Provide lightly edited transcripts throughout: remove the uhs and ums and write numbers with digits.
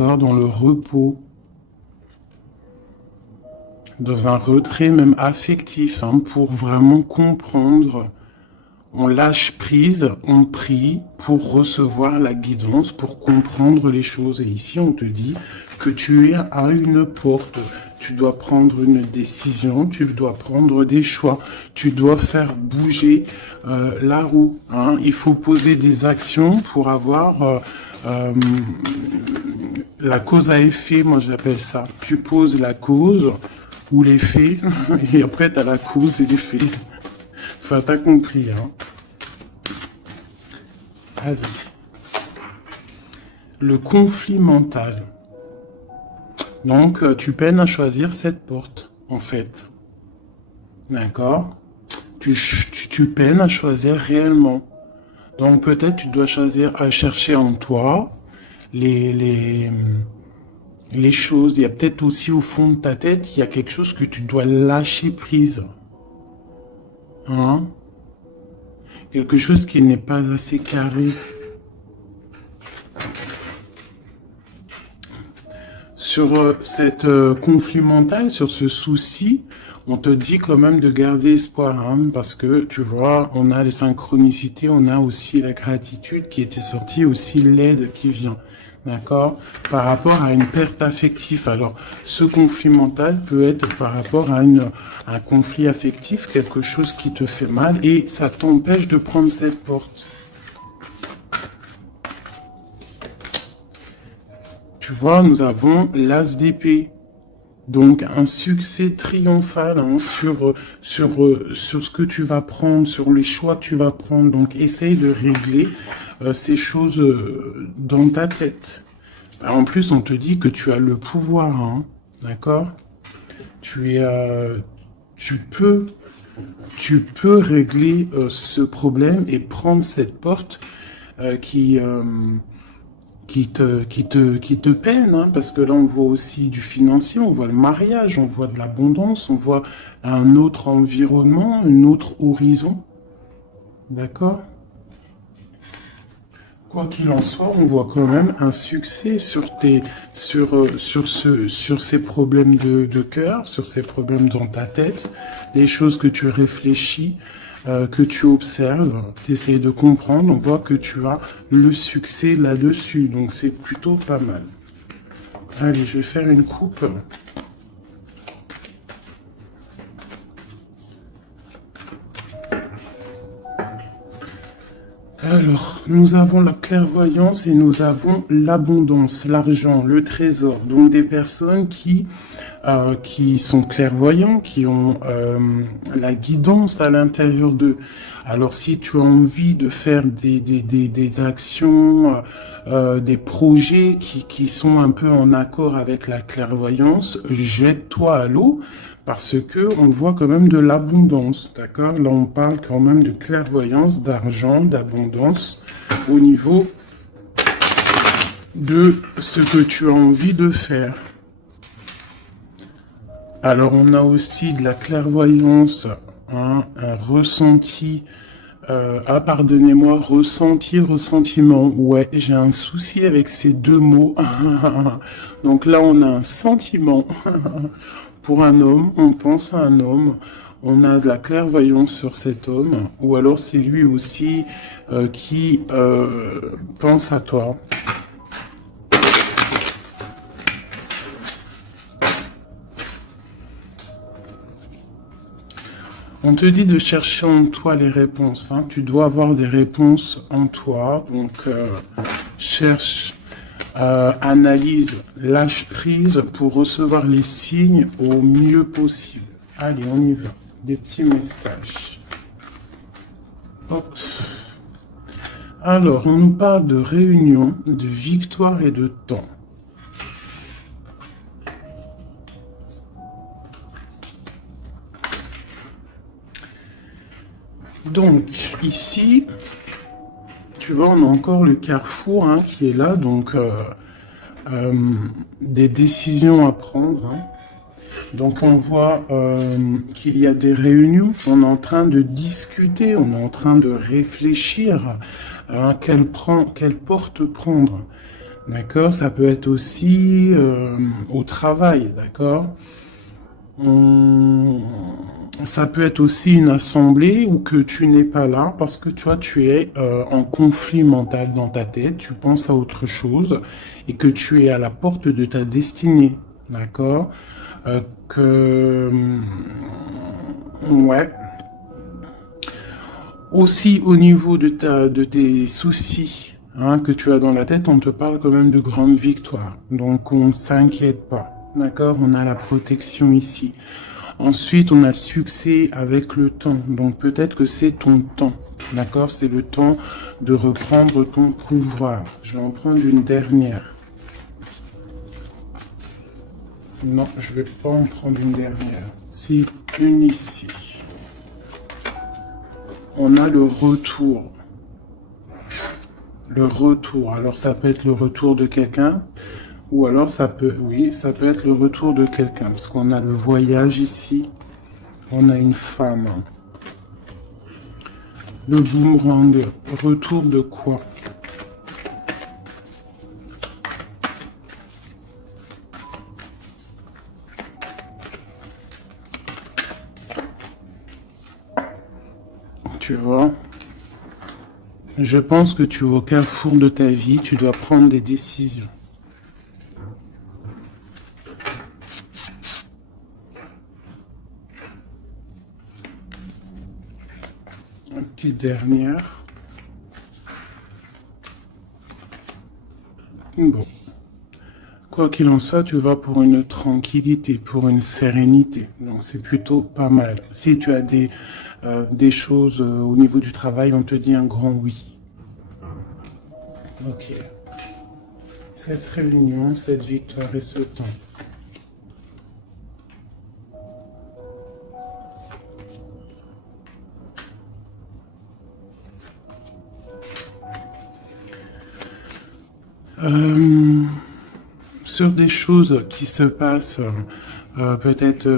dans le repos, dans un retrait même affectif, hein, pour vraiment comprendre. On lâche prise, on prie pour recevoir la guidance, pour comprendre les choses. Et ici, on te dit que tu es à une porte. Tu dois prendre une décision, tu dois prendre des choix, tu dois faire bouger la roue. Hein. Il faut poser des actions pour avoir la cause à effet, moi j'appelle ça. Tu poses la cause ou l'effet, et après tu as la cause et l'effet. Enfin, t'as compris, hein. Allez. Le conflit mental. Donc, tu peines à choisir cette porte, en fait. D'accord? Tu peines à choisir réellement. Donc, peut-être tu dois choisir à chercher en toi les choses. Il y a peut-être aussi au fond de ta tête, il y a quelque chose que tu dois lâcher prise. Hein? Quelque chose qui n'est pas assez carré. Sur cette conflit mental, sur ce souci, on te dit quand même de garder espoir, hein, parce que tu vois, on a les synchronicités, on a aussi la gratitude qui était sortie, aussi l'aide qui vient. D'accord? Par rapport à une perte affective. Alors, ce conflit mental peut être par rapport à un conflit affectif, quelque chose qui te fait mal, et ça t'empêche de prendre cette porte. Tu vois, nous avons l'as d'épée. Donc, un succès triomphal, hein, sur ce que tu vas prendre, sur les choix que tu vas prendre. Donc, essaye de régler ces choses dans ta tête. En plus, on te dit que tu as le pouvoir, hein, d'accord? Tu peux régler ce problème et prendre cette porte qui te peine, hein, parce que là, on voit aussi du financier, on voit le mariage, on voit de l'abondance, on voit un autre environnement, un autre horizon. D'accord? Quoi qu'il en soit, on voit quand même un succès sur ces problèmes de cœur, sur ces problèmes dans ta tête, les choses que tu réfléchis, que tu observes, tu essaies de comprendre, on voit que tu as le succès là-dessus, donc c'est plutôt pas mal. Allez, je vais faire une coupe. Alors, nous avons la clairvoyance et nous avons l'abondance, l'argent, le trésor. Donc des personnes qui sont clairvoyants, qui ont la guidance à l'intérieur d'eux. Alors si tu as envie de faire des actions, des projets qui sont un peu en accord avec la clairvoyance, jette-toi à l'eau. Parce que on voit quand même de l'abondance, d'accord? Là, on parle quand même de clairvoyance, d'argent, d'abondance au niveau de ce que tu as envie de faire. Alors, on a aussi de la clairvoyance, hein, un ressenti. Pardonnez-moi, ressenti, ressentiment. Ouais, j'ai un souci avec ces deux mots. Donc là, on a un sentiment. Pour un homme, on pense à un homme, on a de la clairvoyance sur cet homme, ou alors c'est lui aussi qui pense à toi. On te dit de chercher en toi les réponses, hein. Tu dois avoir des réponses en toi, donc cherche, analyse, lâche prise pour recevoir les signes au mieux possible. Allez, on y va. Des petits messages. Hop. Alors, on nous parle de réunion, de victoire et de temps. Donc, ici, tu vois, on a encore le carrefour, hein, qui est là, donc des décisions à prendre. Hein. Donc, on voit qu'il y a des réunions, on est en train de discuter, on est en train de réfléchir à quelle porte prendre. D'accord? Ça peut être aussi au travail, d'accord? Hum, Ça peut être aussi une assemblée où que tu n'es pas là parce que tu vois, tu es en conflit mental dans ta tête, tu penses à autre chose et que tu es à la porte de ta destinée, d'accord? Que ouais. Aussi au niveau de tes soucis que tu as dans la tête, on te parle quand même de grandes victoires. Donc on ne s'inquiète pas. D'accord? On a la protection ici. Ensuite, on a le succès avec le temps. Donc peut-être que c'est ton temps. D'accord? C'est le temps de reprendre ton pouvoir. Je vais en prendre une dernière. Non, je vais pas en prendre une dernière. C'est une ici. On a le retour. Le retour. Alors ça peut être le retour de quelqu'un. Ou alors ça peut, oui, ça peut être le retour de quelqu'un. Parce qu'on a le voyage ici. On a une femme. Le boomerang. Retour de quoi? Tu vois? Je pense que tu es au carrefour de ta vie. Tu dois prendre des décisions. Une petite dernière. Bon. Quoi qu'il en soit, tu vas pour une tranquillité, pour une sérénité. Donc c'est plutôt pas mal. Si tu as des choses au niveau du travail, on te dit un grand oui. Ok. Cette réunion, cette victoire et ce temps. Sur des choses qui se passent, peut-être,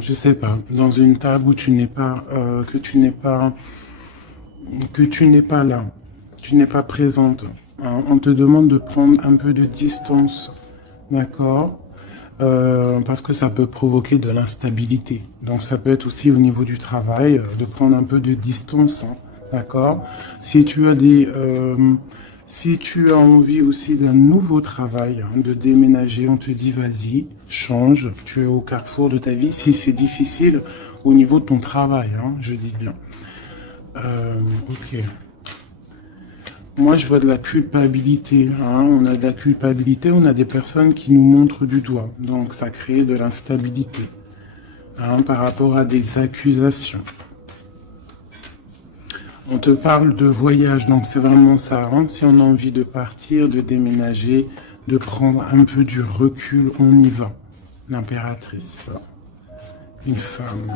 je sais pas, dans une table où tu n'es pas, que tu n'es pas là, tu n'es pas présente. On te demande de prendre un peu de distance, d'accord? Parce que ça peut provoquer de l'instabilité. Donc ça peut être aussi au niveau du travail, de prendre un peu de distance, hein, d'accord? Si tu as si tu as envie aussi d'un nouveau travail, de déménager, on te dit vas-y, change, tu es au carrefour de ta vie. Si c'est difficile au niveau de ton travail, je dis bien. Ok. Moi, je vois de la culpabilité. On a de la culpabilité, on a des personnes qui nous montrent du doigt. Donc, ça crée de l'instabilité par rapport à des accusations. On te parle de voyage, donc c'est vraiment ça. Si on a envie de partir, de déménager, de prendre un peu du recul, on y va. L'impératrice, une femme.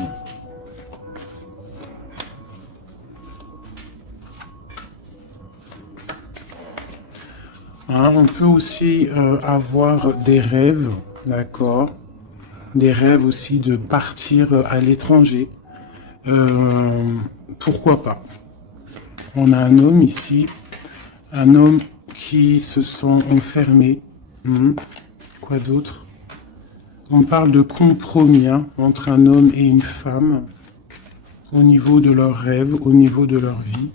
On peut aussi avoir des rêves, d'accord? Des rêves aussi de partir à l'étranger. Pourquoi pas? On a un homme ici, un homme qui se sent enfermé. Quoi d'autre? On parle de compromis entre un homme et une femme au niveau de leurs rêves, au niveau de leur vie.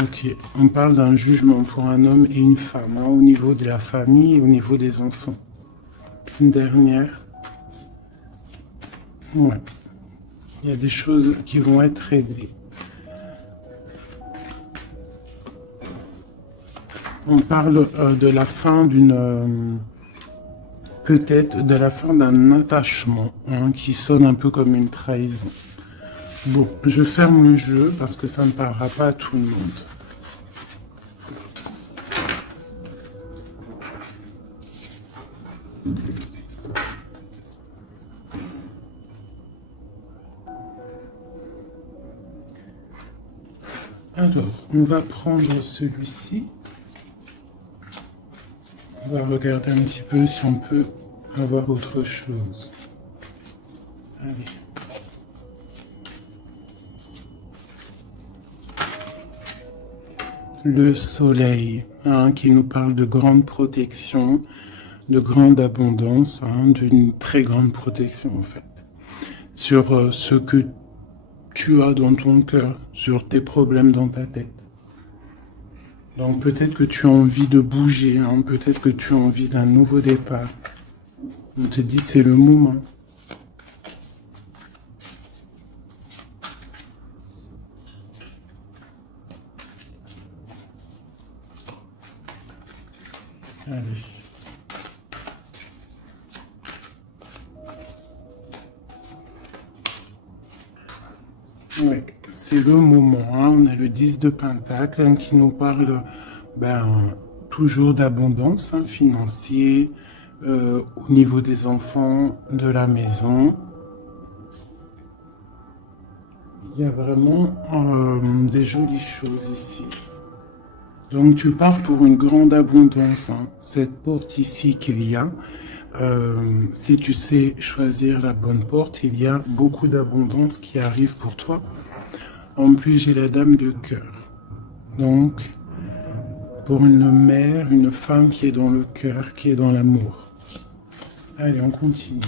Ok, on parle d'un jugement pour un homme et une femme, au niveau de la famille et au niveau des enfants. Une dernière. Ouais. Il y a des choses qui vont être réglées. On parle de la fin d'une... peut-être de la fin d'un attachement qui sonne un peu comme une trahison. Bon, je ferme le jeu parce que ça ne parlera pas à tout le monde. Alors, on va prendre celui-ci. On va regarder un petit peu si on peut avoir autre chose. Allez. le soleil, hein, qui nous parle de grande protection, de grande abondance, hein, d'une très grande protection en fait, sur ce que tu as dans ton cœur, sur tes problèmes dans ta tête. Donc peut-être que tu as envie de bouger, hein, peut-être que tu as envie d'un nouveau départ. On te dit c'est le moment. Allez. Oui, c'est le moment, hein. On a le 10 de Pentacle, hein, qui nous parle toujours d'abondance, hein, financière, au niveau des enfants, de la maison. Il y a vraiment des jolies choses ici. Donc tu pars pour une grande abondance, hein. Cette porte ici qu'il y a, si tu sais choisir la bonne porte, il y a beaucoup d'abondance qui arrive pour toi. En plus, j'ai la dame de cœur. Donc, pour une mère, une femme qui est dans le cœur, qui est dans l'amour. Allez, on continue.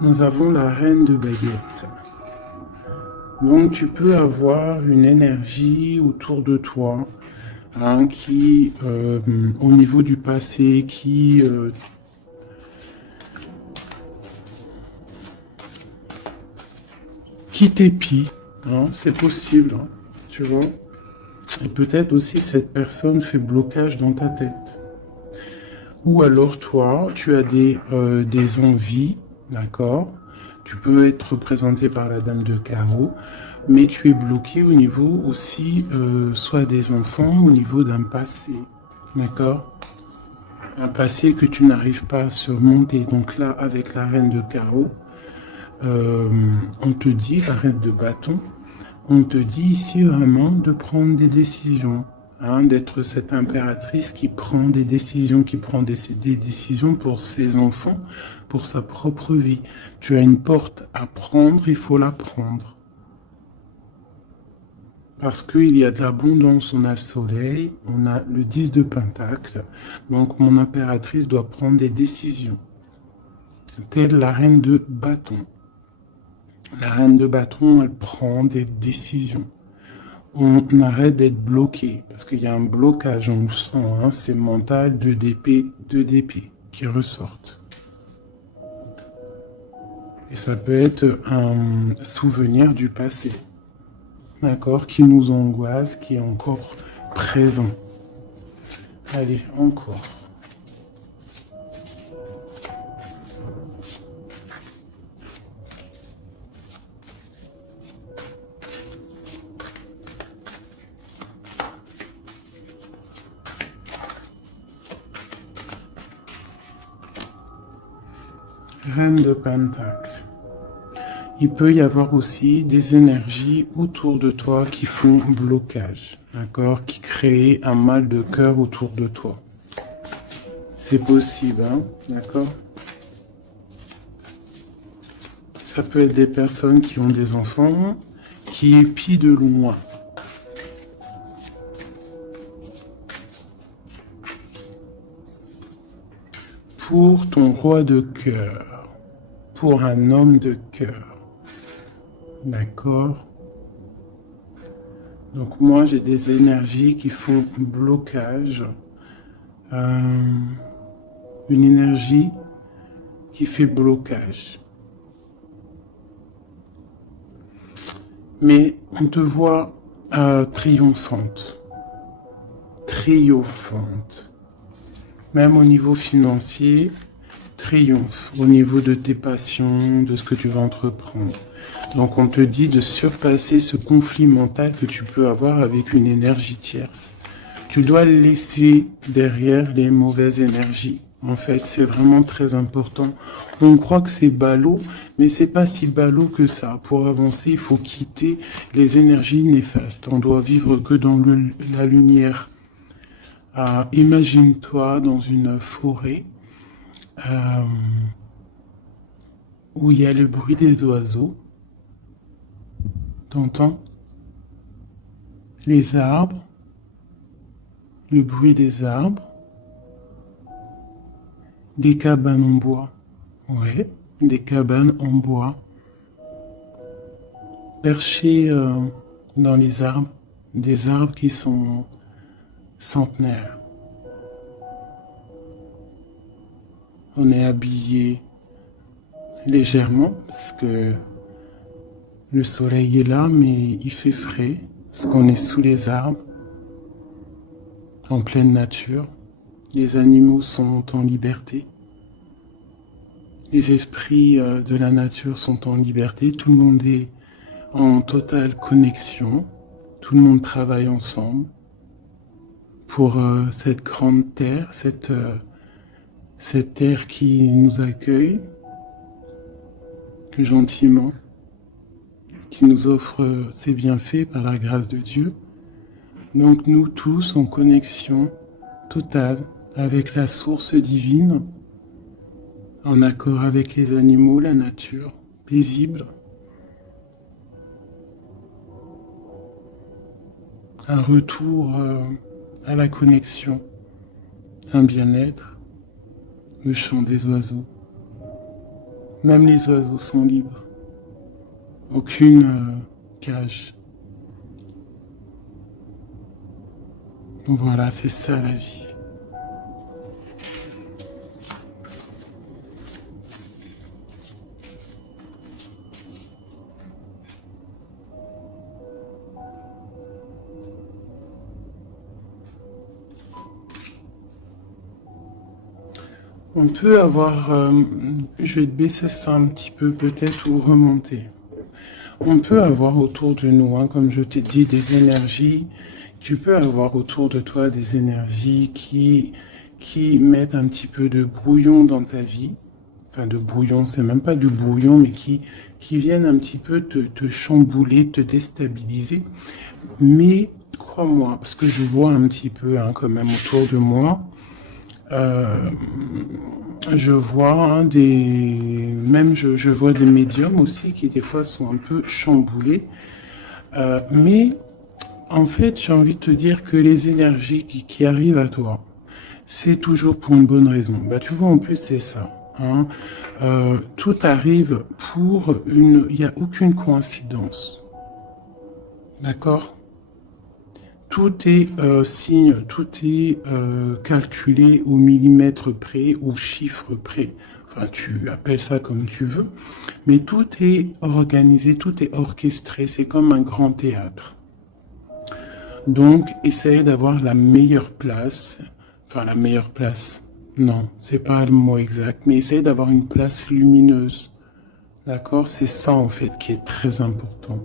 Nous avons la reine de baguettes. Donc tu peux avoir une énergie autour de toi, hein, qui, au niveau du passé, qui t'épie, hein, c'est possible, hein, tu vois. Et peut-être aussi cette personne fait blocage dans ta tête. Ou alors toi, tu as des envies, d'accord? Tu peux être représenté par la dame de carreau, mais tu es bloqué au niveau aussi, soit des enfants, au niveau d'un passé, d'accord? Un passé que tu n'arrives pas à surmonter. Donc là, avec la reine de carreau, on te dit, la reine de bâton, on te dit ici vraiment de prendre des décisions, hein, d'être cette impératrice qui prend des décisions, qui prend des décisions pour ses enfants, pour sa propre vie. Tu as une porte à prendre, il faut la prendre. Parce qu'il y a de l'abondance, on a le soleil, on a le 10 de Pentacle, donc mon impératrice doit prendre des décisions. Telle la reine de bâton. La reine de bâton, elle prend des décisions. On arrête d'être bloqué, parce qu'il y a un blocage, on le sent, hein, c'est mental, 2 d'épée qui ressortent. Et ça peut être un souvenir du passé, d'accord, qui nous angoisse, qui est encore présent. Allez, encore. Reine de Pentacle. Il peut y avoir aussi des énergies autour de toi qui font blocage, d'accord, qui créent un mal de cœur autour de toi. C'est possible, hein, d'accord? Ça peut être des personnes qui ont des enfants, qui épient de loin. Pour ton roi de cœur, pour un homme de cœur, d'accord? Donc moi j'ai des énergies qui font blocage, une énergie qui fait blocage. Mais on te voit triomphante, même au niveau financier, triomphe, au niveau de tes passions, de ce que tu vas entreprendre. Donc on te dit de surpasser ce conflit mental que tu peux avoir avec une énergie tierce. Tu dois laisser derrière les mauvaises énergies. En fait, c'est vraiment très important. On croit que c'est ballot, mais c'est pas si ballot que ça. Pour avancer, il faut quitter les énergies néfastes. On doit vivre que dans la lumière. Imagine-toi dans une forêt euh, où il y a le bruit des oiseaux. T'entends? Les arbres, le bruit des arbres, des cabanes en bois. Ouais, des cabanes en bois, perchées dans les arbres, des arbres qui sont centenaires. On est habillé légèrement parce que le soleil est là, mais il fait frais parce qu'on est sous les arbres, en pleine nature. Les animaux sont en liberté. Les esprits de la nature sont en liberté. Tout le monde est en totale connexion. Tout le monde travaille ensemble pour cette grande terre, cette terre qui nous accueille gentiment, qui nous offre ses bienfaits par la grâce de Dieu. Donc nous tous en connexion totale avec la source divine, en accord avec les animaux, la nature, paisible. Un retour à la connexion, un bien-être, le chant des oiseaux. Même les oiseaux sont libres. Aucune cage. Voilà, c'est ça la vie. On peut avoir, je vais te baisser ça un petit peu peut-être ou remonter. On peut avoir autour de nous, hein, comme je t'ai dit, des énergies. Tu peux avoir autour de toi des énergies qui mettent un petit peu de brouillon dans ta vie. Enfin, de brouillon, c'est même pas du brouillon, mais qui viennent un petit peu te chambouler, te déstabiliser. Mais crois-moi, parce que je vois un petit peu hein, quand même autour de moi, je vois hein, je vois des médiums aussi qui des fois sont un peu chamboulés. Mais en fait, j'ai envie de te dire que les énergies qui arrivent à toi, c'est toujours pour une bonne raison. Bah, tu vois, en plus, c'est ça. Hein. Tout arrive pour une... Il n'y a aucune coïncidence. D'accord? Tout est signe, tout est calculé au millimètre près, au chiffre près. Enfin, tu appelles ça comme tu veux. Mais tout est organisé, tout est orchestré. C'est comme un grand théâtre. Donc, essaye d'avoir la meilleure place. Enfin, la meilleure place. Non, c'est pas le mot exact. Mais essaye d'avoir une place lumineuse. D'accord? C'est ça, en fait, qui est très important.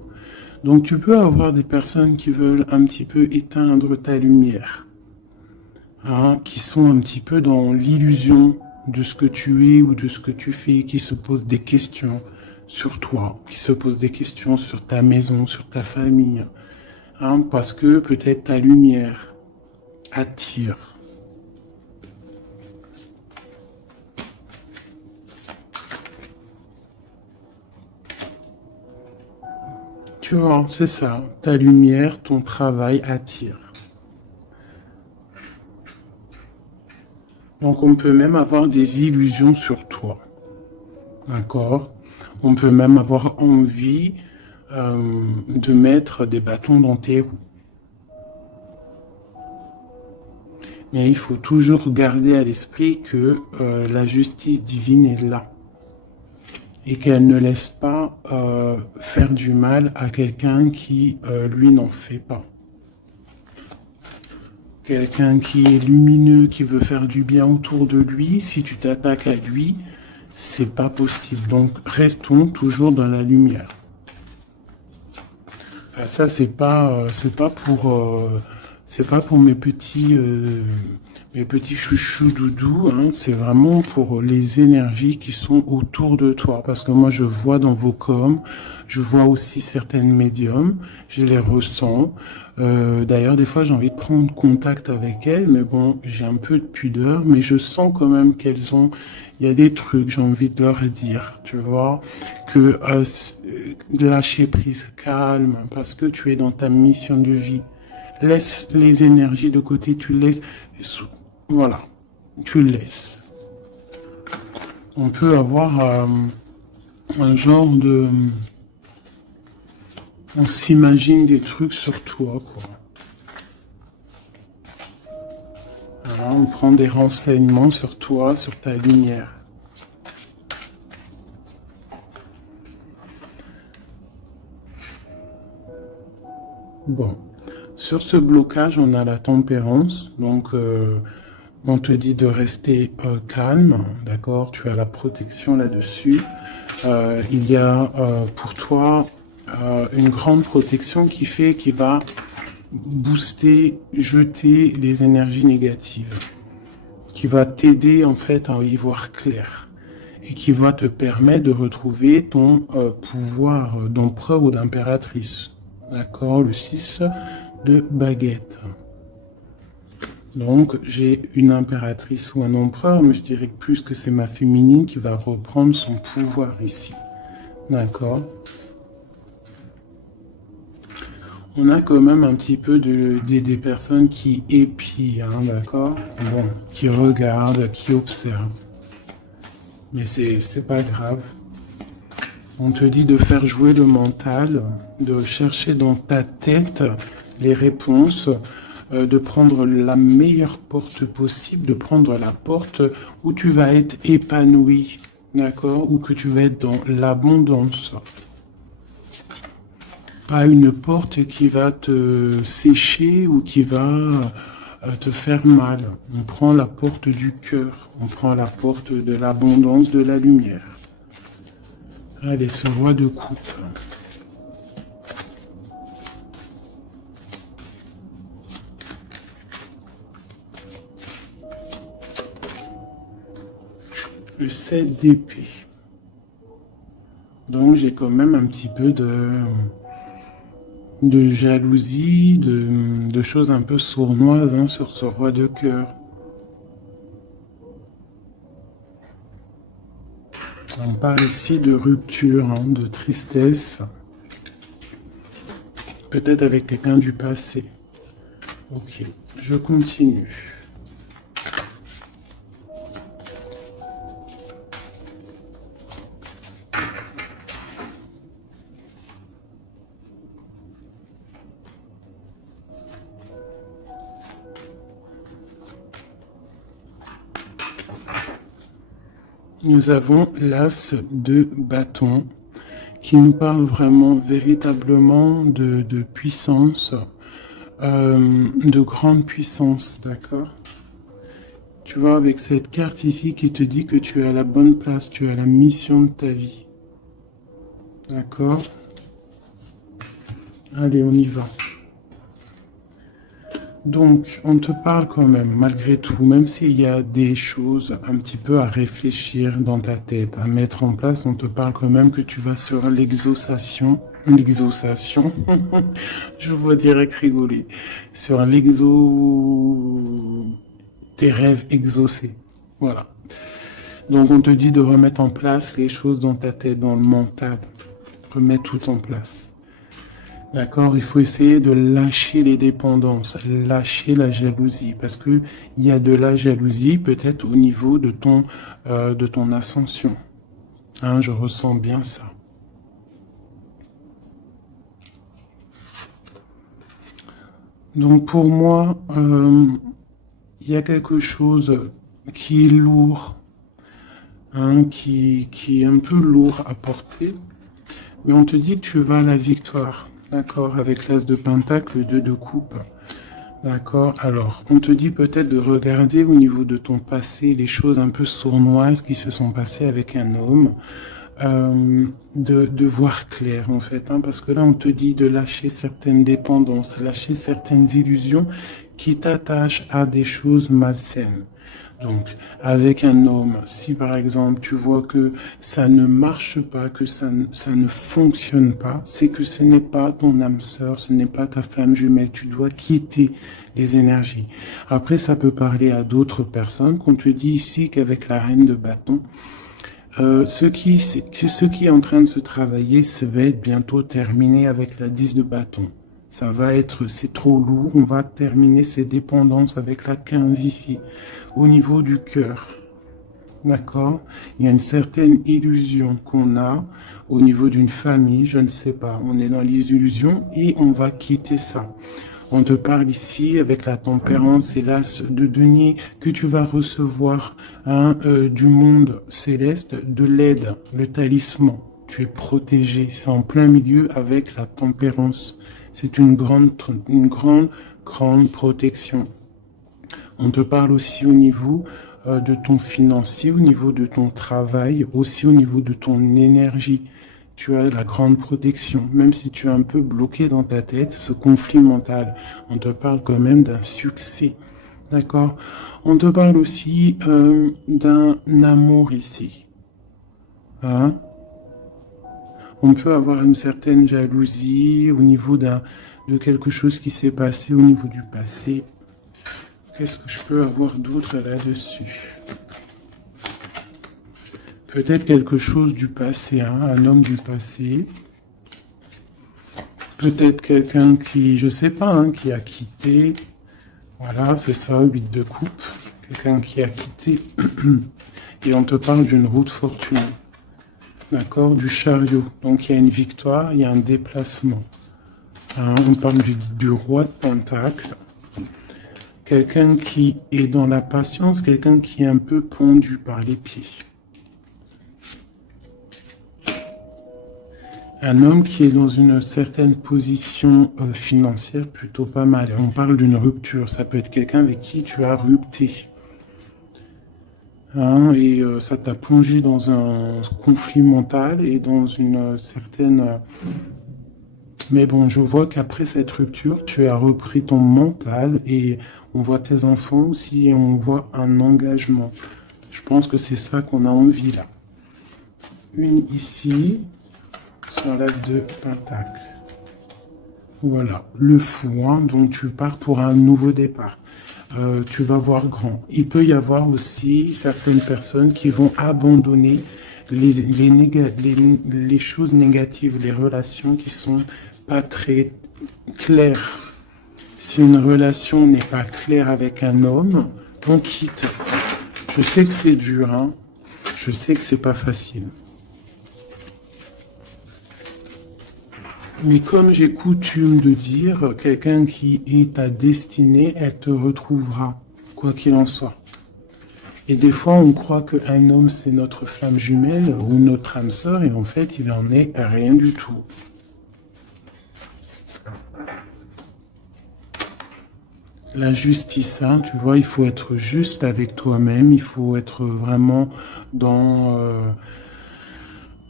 Donc, tu peux avoir des personnes qui veulent un petit peu éteindre ta lumière. Hein, qui sont un petit peu dans l'illusion de ce que tu es ou de ce que tu fais, qui se posent des questions sur toi, qui se posent des questions sur ta maison, sur ta famille. Hein, parce que peut-être ta lumière attire. Tu vois, c'est ça. Ta lumière, ton travail attire. Donc on peut même avoir des illusions sur toi. D'accord? On peut même avoir envie de mettre des bâtons dans tes roues. Mais il faut toujours garder à l'esprit que la justice divine est là. Et qu'elle ne laisse pas faire du mal à quelqu'un qui, lui, n'en fait pas. Quelqu'un qui est lumineux, qui veut faire du bien autour de lui, si tu t'attaques à lui, c'est pas possible. Donc, restons toujours dans la lumière. Enfin, ça, c'est pas pour mes petits chouchous doudous, hein, c'est vraiment pour les énergies qui sont autour de toi. Parce que moi, je vois dans vos coms, je vois aussi certaines médiums, je les ressens. D'ailleurs, des fois, j'ai envie de prendre contact avec elles, mais bon, j'ai un peu de pudeur, mais je sens quand même qu'elles ont il y a des trucs, j'ai envie de leur dire, tu vois, que lâcher prise, calme, parce que tu es dans ta mission de vie. Laisse les énergies de côté, tu laisses, voilà, tu laisses. On peut avoir un genre de... On s'imagine des trucs sur toi, quoi. Voilà, on prend des renseignements sur toi, sur ta lumière. Bon, sur ce blocage, on a la tempérance, donc on te dit de rester calme, d'accord? Tu as la protection là-dessus. Il y a pour toi une grande protection qui va booster, jeter les énergies négatives, qui va t'aider en fait à y voir clair et qui va te permettre de retrouver ton pouvoir d'empereur ou d'impératrice. D'accord? Le 6 de baguette. Donc, j'ai une impératrice ou un empereur, mais je dirais que plus que c'est ma féminine qui va reprendre son pouvoir ici. D'accord? On a quand même un petit peu des personnes qui épient, hein, d'accord? Bon, qui regardent, qui observent. Mais c'est pas grave. On te dit de faire jouer le mental, de chercher dans ta tête les réponses, de prendre la meilleure porte possible, de prendre la porte où tu vas être épanoui, d'accord? Ou que tu vas être dans l'abondance. Pas une porte qui va te sécher ou qui va te faire mal. On prend la porte du cœur, on prend la porte de l'abondance, de la lumière. Allez, ce roi de coupe. Le 7 d'épée. Donc j'ai quand même un petit peu de jalousie, de choses un peu sournoises hein, sur ce roi de cœur. On parle ici de rupture, hein, de tristesse. Peut-être avec quelqu'un du passé. Ok, je continue. Nous avons l'as de bâton qui nous parle vraiment véritablement de puissance, de grande puissance, d'accord? Tu vois, avec cette carte ici qui te dit que tu es à la bonne place, tu as la mission de ta vie. D'accord? Allez, on y va. Donc, on te parle quand même, malgré tout, même s'il y a des choses un petit peu à réfléchir dans ta tête, à mettre en place, on te parle quand même que tu vas sur l'exaucation, je vois direct rigoler, sur tes rêves exaucés, voilà. Donc, on te dit de remettre en place les choses dans ta tête, dans le mental, remettre tout en place. D'accord, il faut essayer de lâcher les dépendances, lâcher la jalousie, parce que il y a de la jalousie peut-être au niveau de ton ascension. Hein, je ressens bien ça. Donc pour moi, il y a quelque chose qui est lourd, hein, qui est un peu lourd à porter, mais on te dit que tu vas à la victoire. D'accord, avec l'as de pentacle, le 2 de coupe. D'accord, alors, on te dit peut-être de regarder au niveau de ton passé les choses un peu sournoises qui se sont passées avec un homme, de voir clair en fait, hein, parce que là on te dit de lâcher certaines dépendances, lâcher certaines illusions qui t'attachent à des choses malsaines. Donc, avec un homme, si par exemple tu vois que ça ne marche pas, que ça ne fonctionne pas, c'est que ce n'est pas ton âme sœur, ce n'est pas ta flamme jumelle. Tu dois quitter les énergies. Après, ça peut parler à d'autres personnes, qu'on te dit ici qu'avec la reine de bâton, ce qui est en train de se travailler, ça va être bientôt terminé avec la 10 de bâton. Ça va être, c'est trop lourd, on va terminer ces dépendances avec la 15 ici, au niveau du cœur. D'accord? Il y a une certaine illusion qu'on a au niveau d'une famille, je ne sais pas. On est dans les illusions et on va quitter ça. On te parle ici avec la tempérance et l'as de denier que tu vas recevoir du monde céleste, de l'aide, le talisman. Tu es protégé. C'est en plein milieu avec la tempérance. C'est une grande protection. On te parle aussi au niveau de ton financier, au niveau de ton travail, aussi au niveau de ton énergie. Tu as la grande protection, même si tu es un peu bloqué dans ta tête, ce conflit mental. On te parle quand même d'un succès. D'accord? On te parle aussi d'un amour ici. Hein? On peut avoir une certaine jalousie au niveau de quelque chose qui s'est passé au niveau du passé. Qu'est-ce que je peux avoir d'autre là-dessus? Peut-être quelque chose du passé, hein, un homme du passé. Peut-être quelqu'un qui, je sais pas, hein, qui a quitté. Voilà, c'est ça, 8 de coupe. Quelqu'un qui a quitté. Et on te parle d'une route fortunée. D'accord? Du chariot. Donc il y a une victoire, il y a un déplacement. Hein, on parle du roi de Pentacle. Quelqu'un qui est dans la patience, quelqu'un qui est un peu pendu par les pieds. Un homme qui est dans une certaine position financière plutôt pas mal. On parle d'une rupture. Ça peut être quelqu'un avec qui tu as rupté. Hein, et ça t'a plongé dans un conflit mental et dans une certaine... Mais bon, je vois qu'après cette rupture, tu as repris ton mental et on voit tes enfants aussi et on voit un engagement. Je pense que c'est ça qu'on a envie là. Une ici, sur l'as de Pentacle. Voilà, le fou, hein, donc tu pars pour un nouveau départ. Tu vas voir grand. Il peut y avoir aussi certaines personnes qui vont abandonner les choses négatives, les relations qui sont pas très claires. Si une relation n'est pas claire avec un homme, on quitte. Je sais que c'est dur, hein. Je sais que c'est pas facile. Mais comme j'ai coutume de dire, quelqu'un qui est ta destinée, elle te retrouvera, quoi qu'il en soit. Et des fois, on croit qu'un homme, c'est notre flamme jumelle ou notre âme sœur, et en fait, il en est rien du tout. La justice, hein, tu vois, il faut être juste avec toi-même, il faut être vraiment dans...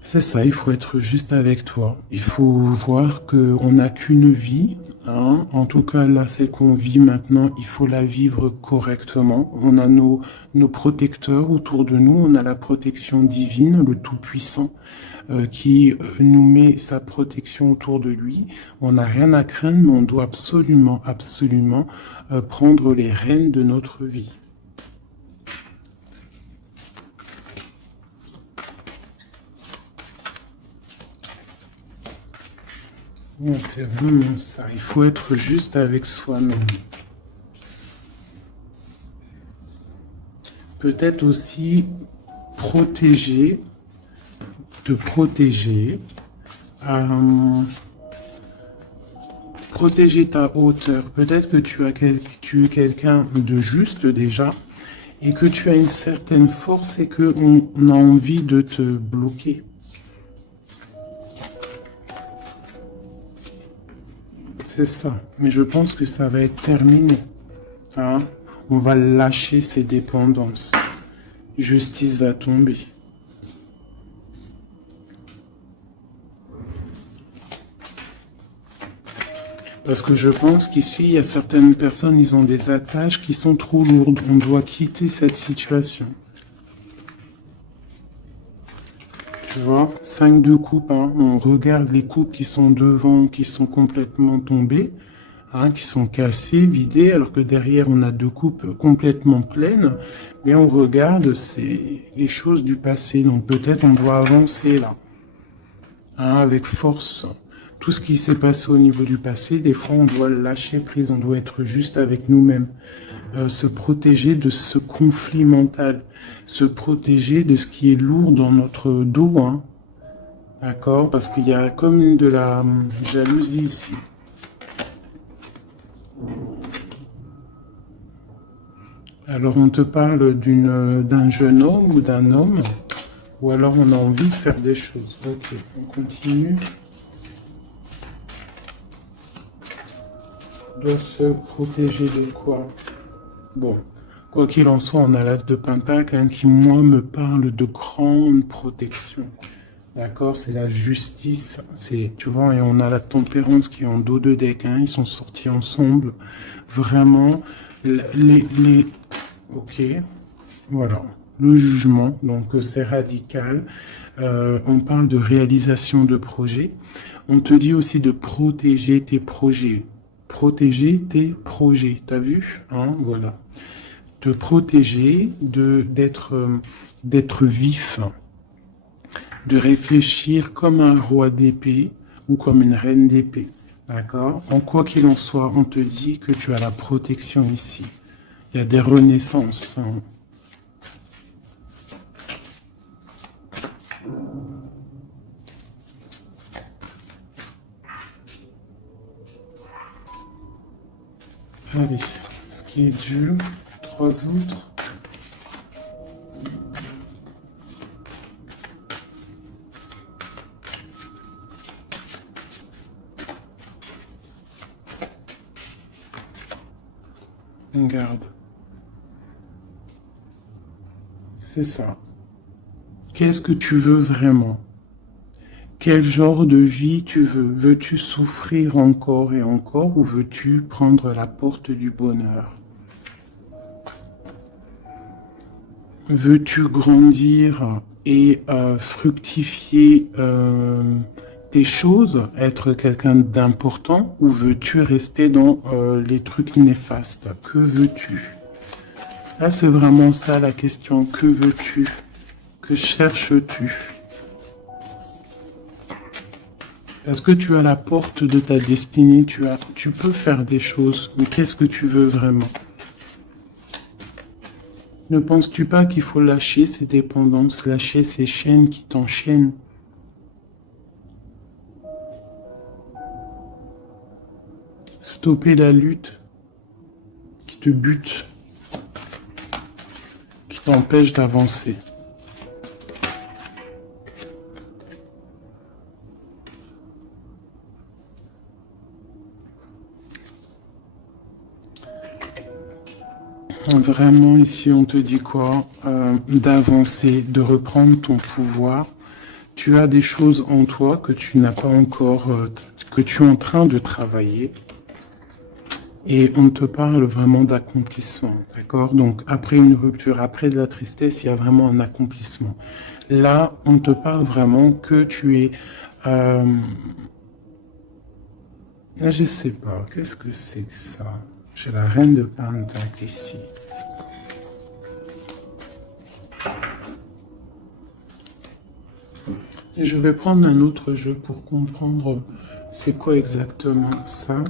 c'est ça, il faut être juste avec toi. Il faut voir qu'on n'a qu'une vie. Hein. En tout cas, là, celle qu'on vit maintenant, il faut la vivre correctement. On a nos protecteurs autour de nous. On a la protection divine, le Tout-Puissant, qui nous met sa protection autour de lui. On n'a rien à craindre, mais on doit absolument, absolument prendre les rênes de notre vie. C'est vraiment ça. Il faut être juste avec soi-même. Peut-être aussi te protéger, protéger ta hauteur. Peut-être que tu es quelqu'un de juste déjà et que tu as une certaine force et qu'on a envie de te bloquer. C'est ça. Mais je pense que ça va être terminé. Hein? On va lâcher ces dépendances. Justice va tomber. Parce que je pense qu'ici, il y a certaines personnes, ils ont des attaches qui sont trop lourdes. On doit quitter cette situation. Tu vois, 5 de coupe, hein. On regarde les coupes qui sont devant, qui sont complètement tombées, hein, qui sont cassées, vidées, alors que derrière, on a 2 coupes complètement pleines. Mais on regarde, c'est les choses du passé. Donc peut-être on doit avancer là, hein, avec force. Tout ce qui s'est passé au niveau du passé, des fois, on doit lâcher prise, on doit être juste avec nous-mêmes. Se protéger de ce conflit mental, se protéger de ce qui est lourd dans notre dos, hein. D'accord? Parce qu'il y a comme de la jalousie ici. Alors on te parle d'un jeune homme ou d'un homme, ou alors on a envie de faire des choses. Ok, on continue. On doit se protéger de quoi? Bon, quoi qu'il en soit, on a l'as de Pentacle, hein, qui, moi, me parle de grande protection. D'accord? C'est la justice. Tu vois, et on a la tempérance qui est en dos de deck, hein, ils sont sortis ensemble. Vraiment, ok, voilà. Le jugement, donc c'est radical. On parle de réalisation de projets. On te dit aussi de protéger tes projets. Protéger tes projets, t'as vu, hein, voilà. Te protéger, d'être vif, de réfléchir comme un roi d'épée ou comme une reine d'épée, d'accord? En quoi qu'il en soit, on te dit que tu as la protection ici. Il y a des renaissances, hein. Allez, ce qui est dû, 3 autres. On garde. C'est ça. Qu'est-ce que tu veux vraiment? Quel genre de vie tu veux? Veux-tu souffrir encore et encore ou veux-tu prendre la porte du bonheur? Veux-tu grandir et fructifier tes choses, être quelqu'un d'important ou veux-tu rester dans les trucs néfastes? Que veux-tu? Là, c'est vraiment ça la question. Que veux-tu? Que cherches-tu? Est-ce que tu as la porte de ta destinée? Tu peux faire des choses, mais qu'est-ce que tu veux vraiment? Ne penses-tu pas qu'il faut lâcher ces dépendances, lâcher ces chaînes qui t'enchaînent? Stopper la lutte qui te bute, qui t'empêche d'avancer. Vraiment, ici, on te dit quoi? D'avancer, de reprendre ton pouvoir. Tu as des choses en toi que tu n'as pas encore, que tu es en train de travailler. Et on te parle vraiment d'accomplissement, d'accord? Donc, après une rupture, après de la tristesse, il y a vraiment un accomplissement. Là, on te parle vraiment que tu es... Là, je sais pas, qu'est-ce que c'est que ça? J'ai la reine de Pentacle ici. Et je vais prendre un autre jeu pour comprendre c'est quoi exactement ça.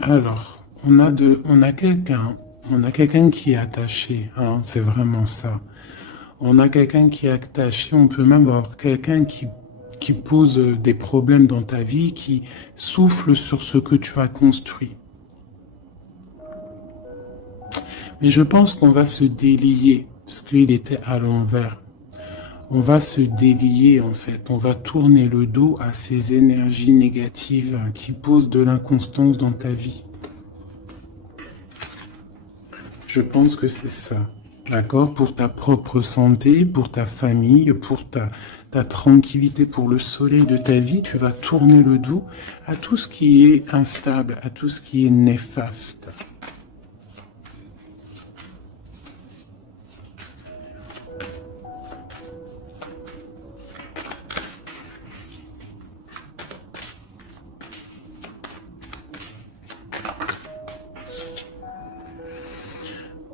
Alors, on a quelqu'un qui est attaché, hein, c'est vraiment ça. On a quelqu'un qui est attaché, on peut même avoir quelqu'un qui qui pose des problèmes dans ta vie, qui souffle sur ce que tu as construit. Mais je pense qu'on va se délier, parce qu'il était à l'envers. On va se délier en fait, on va tourner le dos à ces énergies négatives qui posent de l'inconstance dans ta vie. Je pense que c'est ça, d'accord? Pour ta propre santé, pour ta famille, pour ta tranquillité, pour le soleil de ta vie, tu vas tourner le dos à tout ce qui est instable, à tout ce qui est néfaste.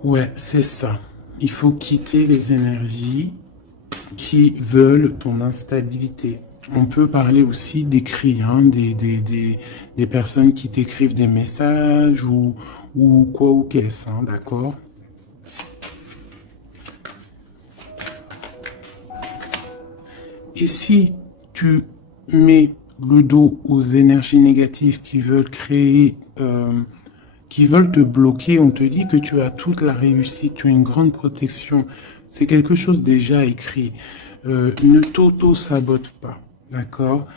Ouais, c'est ça. Il faut quitter les énergies qui veulent ton instabilité. On peut parler aussi d'écrits, hein, des personnes qui t'écrivent des messages ou quoi ou qu'est-ce, hein, d'accord? Et si tu mets le dos aux énergies négatives qui veulent créer, qui veulent te bloquer, on te dit que tu as toute la réussite, tu as une grande protection. C'est quelque chose déjà écrit. Ne t'auto-sabote pas, d'accord?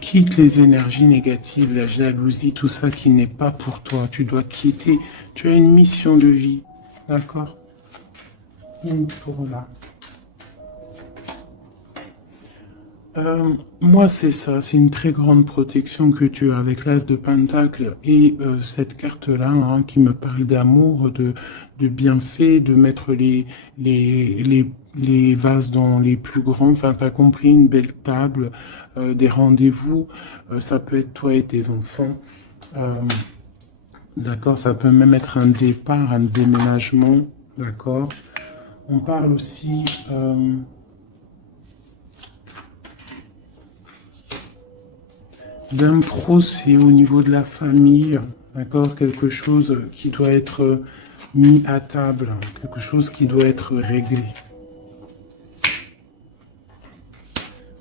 Quitte les énergies négatives, la jalousie, tout ça qui n'est pas pour toi. Tu dois quitter. Tu as une mission de vie, d'accord? Une pour là. Moi, c'est ça, c'est une très grande protection que tu as avec l'As de Pentacle et cette carte-là hein, qui me parle d'amour, de bienfait, de mettre les vases dans les plus grands. Enfin, t'as compris, une belle table, des rendez-vous. Ça peut être toi et tes enfants. Euh, d'accord, ça peut même être un départ, un déménagement. D'accord. On parle aussi. D'un procès au niveau de la famille, d'accord, quelque chose qui doit être mis à table, quelque chose qui doit être réglé.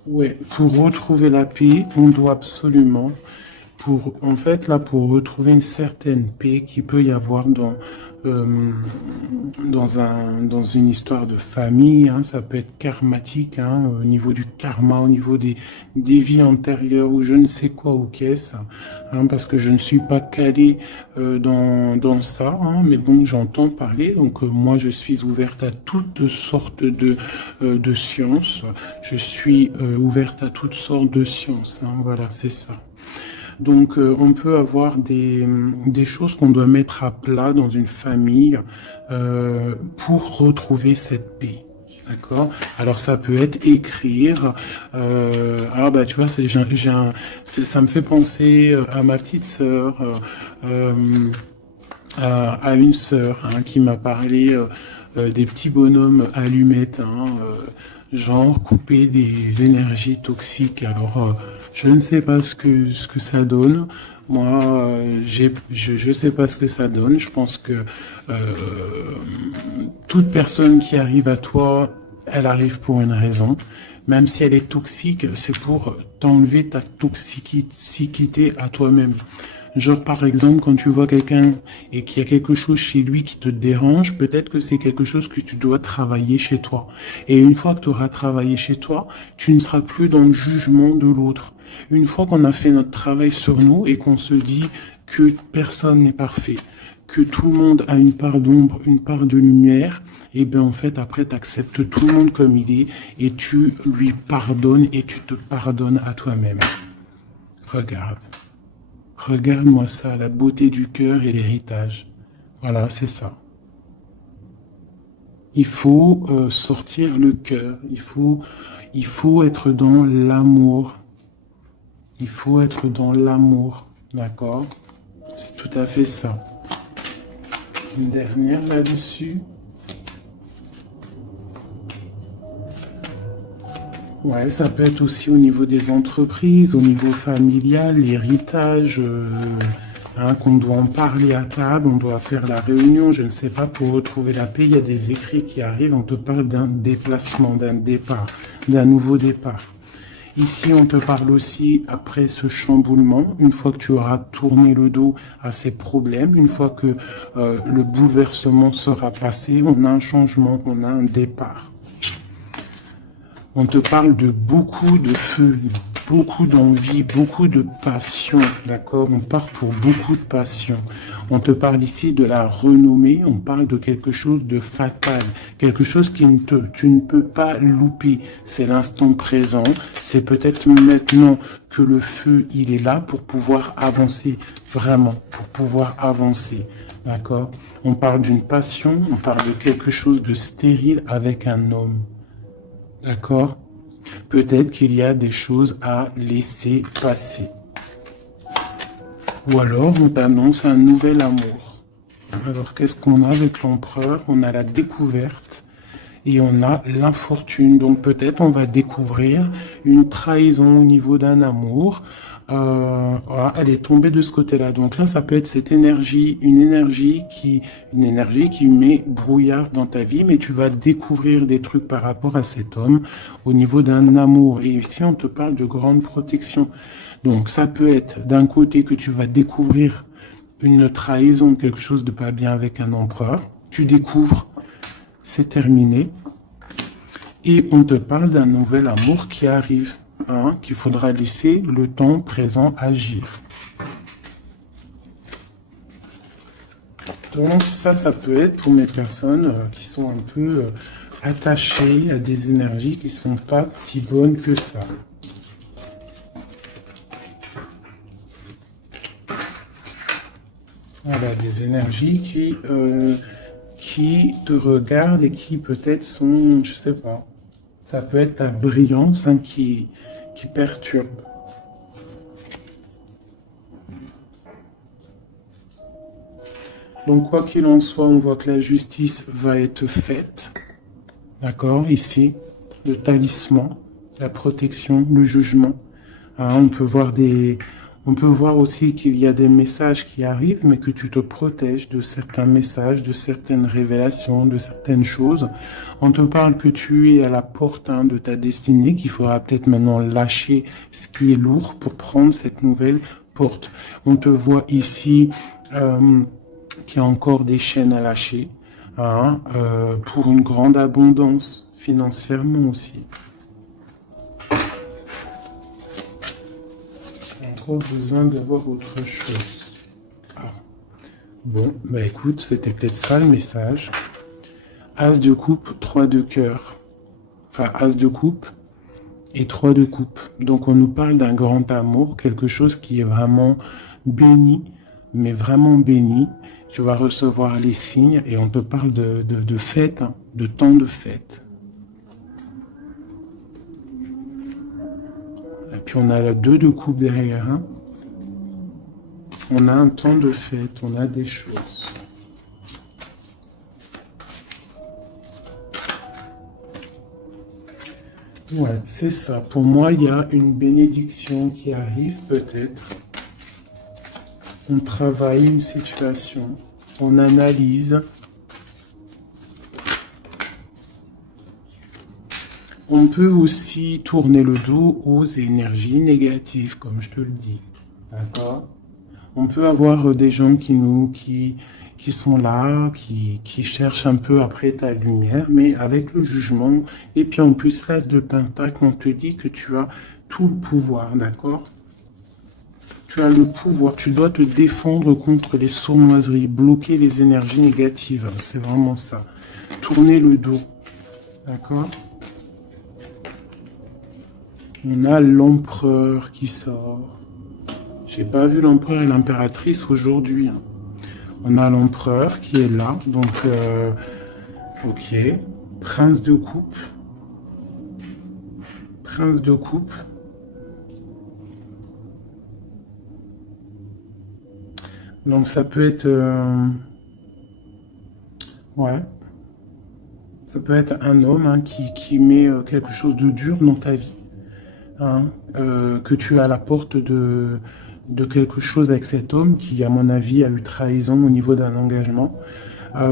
Ouais, pour retrouver la paix, on doit absolument, en fait, là, pour retrouver une certaine paix qui peut y avoir euh, dans une histoire de famille, hein, ça peut être karmatique, hein, au niveau du karma, au niveau des vies antérieures ou je ne sais quoi ou qu'est-ce, hein, parce que je ne suis pas calé dans ça, hein, mais bon, j'entends parler, donc moi je suis ouverte à toutes sortes de sciences, je suis ouverte à toutes sortes de sciences, hein, voilà, c'est ça. Donc, on peut avoir des choses qu'on doit mettre à plat dans une famille pour retrouver cette paix. D'accord. Alors, ça peut être écrire. Alors, bah, tu vois, ça me fait penser à ma petite sœur, à une sœur hein, qui m'a parlé des petits bonhommes allumettes, hein, genre couper des énergies toxiques. Alors, je ne sais pas ce que ça donne. Moi, je sais pas ce que ça donne. Je pense que toute personne qui arrive à toi, elle arrive pour une raison. Même si elle est toxique, c'est pour t'enlever ta toxicité à toi-même. Genre, par exemple, quand tu vois quelqu'un et qu'il y a quelque chose chez lui qui te dérange, peut-être que c'est quelque chose que tu dois travailler chez toi. Et une fois que tu auras travaillé chez toi, tu ne seras plus dans le jugement de l'autre. Une fois qu'on a fait notre travail sur nous et qu'on se dit que personne n'est parfait, que tout le monde a une part d'ombre, une part de lumière, et bien en fait après tu acceptes tout le monde comme il est et tu lui pardonnes et tu te pardonnes à toi-même. Regarde. Regarde-moi ça, la beauté du cœur et l'héritage. Voilà, c'est ça. Il faut sortir le cœur, il faut être dans l'amour. Il faut être dans l'amour, d'accord? C'est tout à fait ça. Une dernière là-dessus. Ouais, ça peut être aussi au niveau des entreprises, au niveau familial, l'héritage, hein, qu'on doit en parler à table, on doit faire la réunion, je ne sais pas, pour retrouver la paix. Il y a des écrits qui arrivent, on te parle d'un déplacement, d'un départ, d'un nouveau départ. Ici, on te parle aussi, après ce chamboulement, une fois que tu auras tourné le dos à ces problèmes, une fois que le bouleversement sera passé, on a un changement, on a un départ. On te parle de beaucoup de feu, beaucoup d'envie, beaucoup de passion, d'accord? On part pour beaucoup de passion. On te parle ici de la renommée, on parle de quelque chose de fatal, quelque chose tu ne peux pas louper. C'est l'instant présent, c'est peut-être maintenant que le feu, il est là pour pouvoir avancer, vraiment, pour pouvoir avancer, d'accord? On parle d'une passion, on parle de quelque chose de stérile avec un homme. D'accord? Peut-être qu'il y a des choses à laisser passer. Ou alors, on t'annonce un nouvel amour. Alors, qu'est-ce qu'on a avec l'empereur? On a la découverte et on a l'infortune. Donc, peut-être on va découvrir une trahison au niveau d'un amour. Voilà, elle est tombée de ce côté-là. Donc là, ça peut être cette énergie, une énergie qui met brouillard dans ta vie, mais tu vas découvrir des trucs par rapport à cet homme au niveau d'un amour. Et ici, on te parle de grande protection. Donc ça peut être d'un côté que tu vas découvrir une trahison, quelque chose de pas bien avec un empereur. Tu découvres, c'est terminé. Et on te parle d'un nouvel amour qui arrive. Qu'il faudra laisser le temps présent agir. Donc ça peut être pour mes personnes qui sont un peu attachées à des énergies qui ne sont pas si bonnes que ça. Voilà, des énergies qui te regardent et qui peut-être sont, je sais pas, ça peut être ta brillance qui perturbe. Donc, quoi qu'il en soit, on voit que la justice va être faite. D'accord? Ici, le talisman, la protection, le jugement. On peut voir aussi qu'il y a des messages qui arrivent, mais que tu te protèges de certains messages, de certaines révélations, de certaines choses. On te parle que tu es à la porte de ta destinée, qu'il faudra peut-être maintenant lâcher ce qui est lourd pour prendre cette nouvelle porte. On te voit ici qu'il y a encore des chaînes à lâcher pour une grande abondance, financièrement aussi. Besoin d'avoir autre chose. Bon, bah écoute, c'était peut-être ça le message. As de coupe, 3 de cœur. Enfin, as de coupe et 3 de coupe. Donc on nous parle d'un grand amour, quelque chose qui est vraiment béni, mais vraiment béni. Tu vas recevoir les signes et on te parle de fête, de temps de fête. Et puis on a la 2 de coupe derrière. On a un temps de fête, on a des choses. Ouais, c'est ça. Pour moi, il y a une bénédiction qui arrive peut-être. On travaille une situation, on analyse. On peut aussi tourner le dos aux énergies négatives, comme je te le dis. D'accord? On peut avoir des gens qui sont là, qui cherchent un peu après ta lumière, mais avec le jugement. Et puis en plus, l'as de pentacle, on te dit que tu as tout le pouvoir, d'accord? Tu as le pouvoir, tu dois te défendre contre les sournoiseries, bloquer les énergies négatives, c'est vraiment ça. Tourner le dos, d'accord? On a l'empereur qui sort. J'ai pas vu l'empereur et l'impératrice aujourd'hui. On a l'empereur qui est là, donc ok. Prince de coupe. Prince de coupe. Donc ça peut être ouais. Ça peut être un homme qui met quelque chose de dur dans ta vie. Que tu es à la porte de quelque chose avec cet homme qui, à mon avis, a eu trahison au niveau d'un engagement.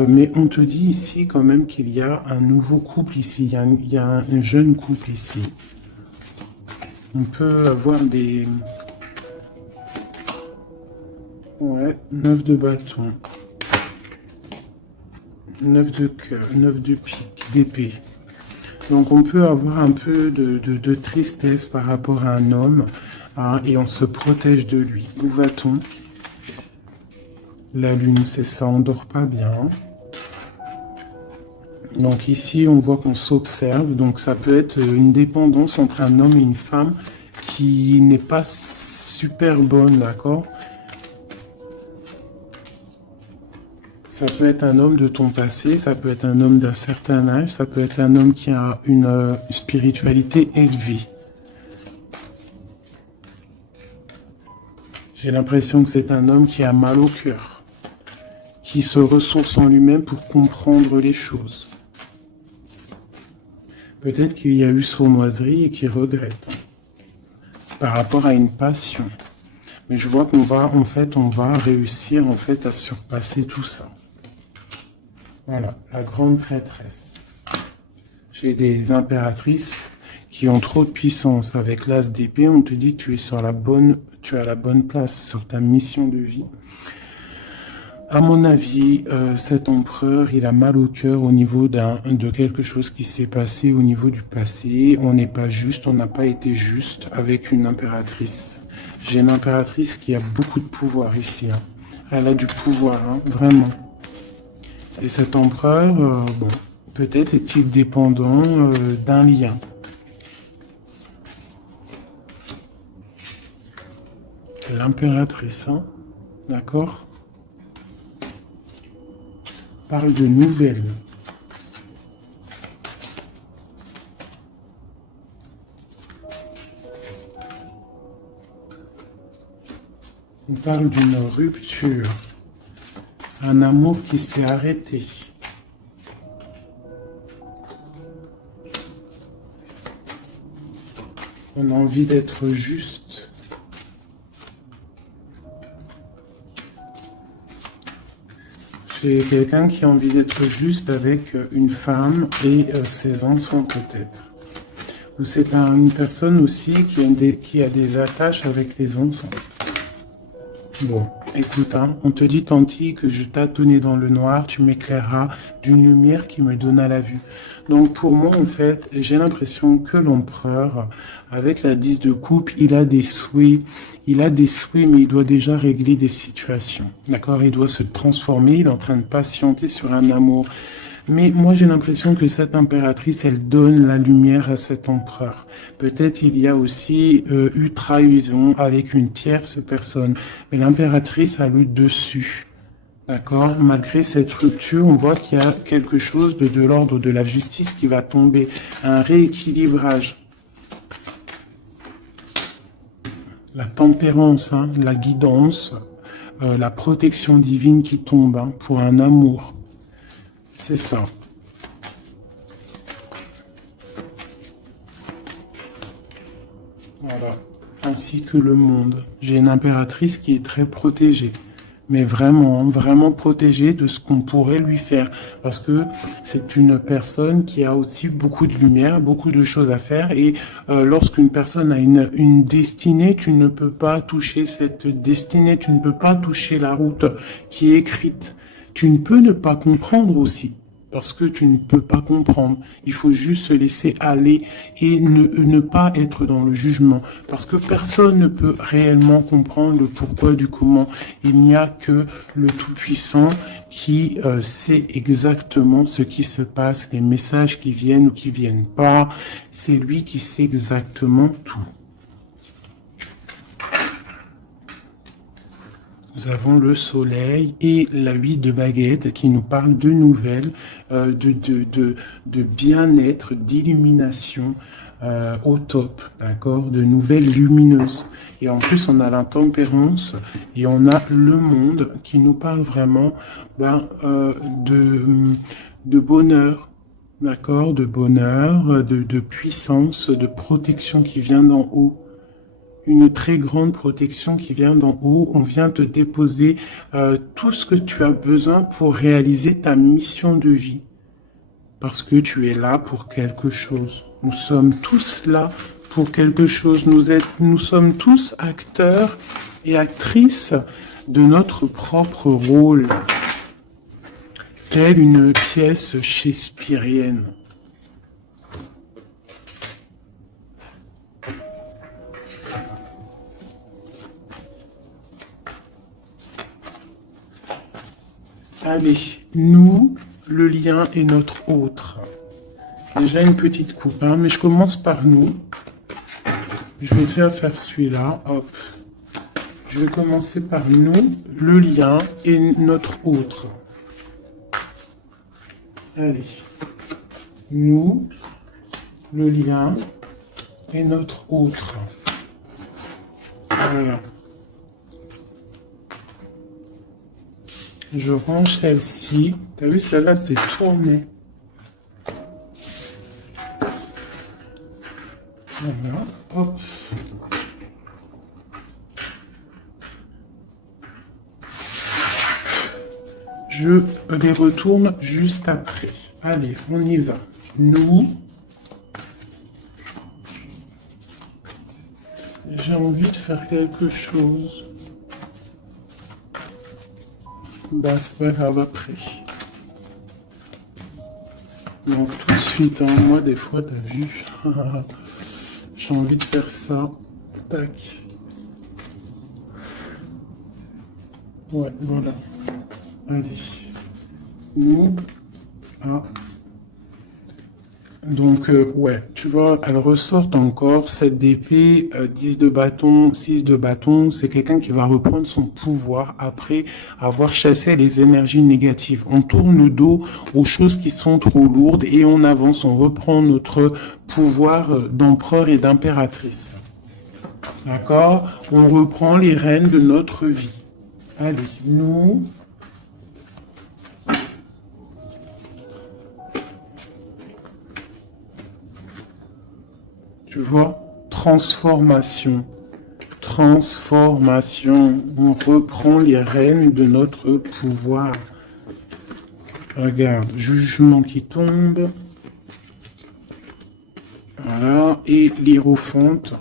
Mais on te dit ici quand même qu'il y a un nouveau couple ici, il y a un jeune couple ici. On peut avoir des... Ouais, 9 de bâton. 9 de cœur, 9 de pique, d'épée. Donc on peut avoir un peu de tristesse par rapport à un homme, hein, et on se protège de lui. Où va-t-on? La lune, c'est ça, on dort pas bien. Donc ici, on voit qu'on s'observe. Donc ça peut être une dépendance entre un homme et une femme qui n'est pas super bonne, d'accord? Ça peut être un homme de ton passé, ça peut être un homme d'un certain âge, ça peut être un homme qui a une spiritualité élevée. J'ai l'impression que c'est un homme qui a mal au cœur, qui se ressource en lui-même pour comprendre les choses. Peut-être qu'il y a eu sournoiserie et qu'il regrette par rapport à une passion. Mais je vois qu'on va, en fait, on va réussir en fait à surpasser tout ça. Voilà, la grande prêtresse. J'ai des impératrices qui ont trop de puissance. Avec l'as d'épée, on te dit que tu es sur tu as la bonne place sur ta mission de vie. À mon avis, cet empereur, il a mal au cœur au niveau de quelque chose qui s'est passé au niveau du passé. On n'est pas juste, on n'a pas été juste avec une impératrice. J'ai une impératrice qui a beaucoup de pouvoir ici, hein. Elle a du pouvoir, hein, vraiment. Et cet empereur, bon, peut-être est-il dépendant d'un lien. L'impératrice, hein, d'accord? Parle de nouvelles. On parle d'une rupture, un amour qui s'est arrêté. On a envie d'être juste. J'ai quelqu'un qui a envie d'être juste avec une femme et ses enfants peut-être. Ou c'est une personne aussi qui a des attaches avec les enfants. Bon, écoute, hein, on te dit Tanti que je tâtonnais dans le noir, tu m'éclaireras d'une lumière qui me donna la vue. Donc pour moi, en fait, j'ai l'impression que l'empereur, avec la 10 de coupe, il a des souhaits, mais il doit déjà régler des situations. D'accord? Il doit se transformer, il est en train de patienter sur un amour. Mais moi, j'ai l'impression que cette impératrice, elle donne la lumière à cet empereur. Peut-être il y a aussi eu trahison avec une tierce personne. Mais l'impératrice a le dessus. D'accord? Malgré cette rupture, on voit qu'il y a quelque chose de l'ordre de la justice qui va tomber. Un rééquilibrage. La tempérance, hein, la guidance, la protection divine qui tombe, hein, pour un amour. C'est ça. Voilà. Ainsi que le monde. J'ai une impératrice qui est très protégée. Mais vraiment, vraiment protégée de ce qu'on pourrait lui faire. Parce que c'est une personne qui a aussi beaucoup de lumière, beaucoup de choses à faire. Et lorsqu'une personne a une destinée, tu ne peux pas toucher cette destinée. Tu ne peux pas toucher la route qui est écrite. Tu ne peux ne pas comprendre aussi, parce que tu ne peux pas comprendre. Il faut juste se laisser aller et ne pas être dans le jugement, parce que personne ne peut réellement comprendre le pourquoi du comment. Il n'y a que le Tout-Puissant qui sait exactement ce qui se passe, les messages qui viennent ou qui viennent pas. C'est lui qui sait exactement tout. Nous avons le soleil et la 8 de baguette qui nous parle de nouvelles, de bien-être, d'illumination au top, d'accord, de nouvelles lumineuses. Et en plus, on a la tempérance et on a le monde qui nous parle vraiment de bonheur, d'accord, de bonheur, de puissance, de protection qui vient d'en haut. Une très grande protection qui vient d'en haut. On vient te déposer tout ce que tu as besoin pour réaliser ta mission de vie. Parce que tu es là pour quelque chose. Nous sommes tous là pour quelque chose. Nous sommes tous acteurs et actrices de notre propre rôle, telle une pièce shakespearienne. Allez, nous, le lien est notre autre. Déjà une petite coupe, hein, mais je commence par nous. Je vais déjà faire celui-là, hop. Je vais commencer par nous, le lien et notre autre. Allez, nous, le lien et notre autre. Voilà. Je range celle-ci. T'as vu, celle-là, c'est tourné. Voilà, hop. Je les retourne juste après. Allez, on y va. Nous. J'ai envie de faire quelque chose. Bah, c'est pas grave après. Donc, tout de suite, hein, moi, des fois, t'as vu. J'ai envie de faire ça. Tac. Ouais, voilà. Allez. Nous. Ah. Donc, ouais, tu vois, elle ressort encore, 7 d'épée, 10 de bâton, 6 de bâton. C'est quelqu'un qui va reprendre son pouvoir après avoir chassé les énergies négatives. On tourne le dos aux choses qui sont trop lourdes et on avance, on reprend notre pouvoir d'empereur et d'impératrice. D'accord? On reprend les rênes de notre vie. Allez, nous... Tu vois, transformation. Transformation. On reprend les rênes de notre pouvoir. Regarde, jugement qui tombe. Voilà, et l'hiérophante,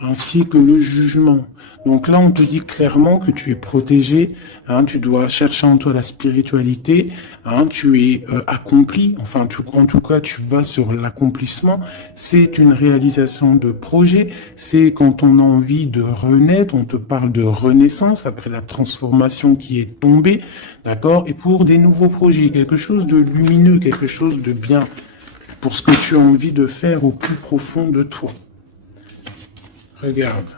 ainsi que le jugement. Donc là, on te dit clairement que tu es protégé, hein, tu dois chercher en toi la spiritualité, hein, tu es accompli, enfin, en tout cas, tu vas sur l'accomplissement. C'est une réalisation de projet, c'est quand on a envie de renaître, on te parle de renaissance après la transformation qui est tombée, d'accord? Et pour des nouveaux projets, quelque chose de lumineux, quelque chose de bien, pour ce que tu as envie de faire au plus profond de toi. Regarde.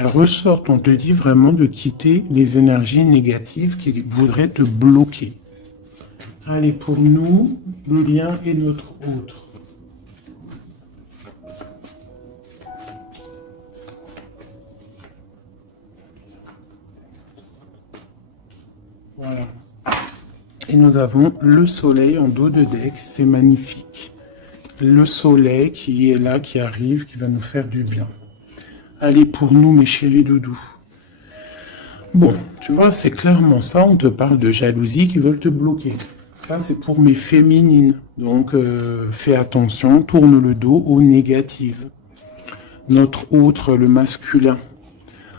Elle ressort, on te dit vraiment de quitter les énergies négatives qui voudraient te bloquer. Allez, pour nous, le lien est notre autre. Voilà. Et nous avons le soleil en dos de deck, c'est magnifique. Le soleil qui est là, qui arrive, qui va nous faire du bien. Allez, pour nous, mes chéris doudous. Bon, tu vois, c'est clairement ça. On te parle de jalousie qui veulent te bloquer. Ça, c'est pour mes féminines. Donc, fais attention, tourne le dos aux négatives. Notre autre, le masculin.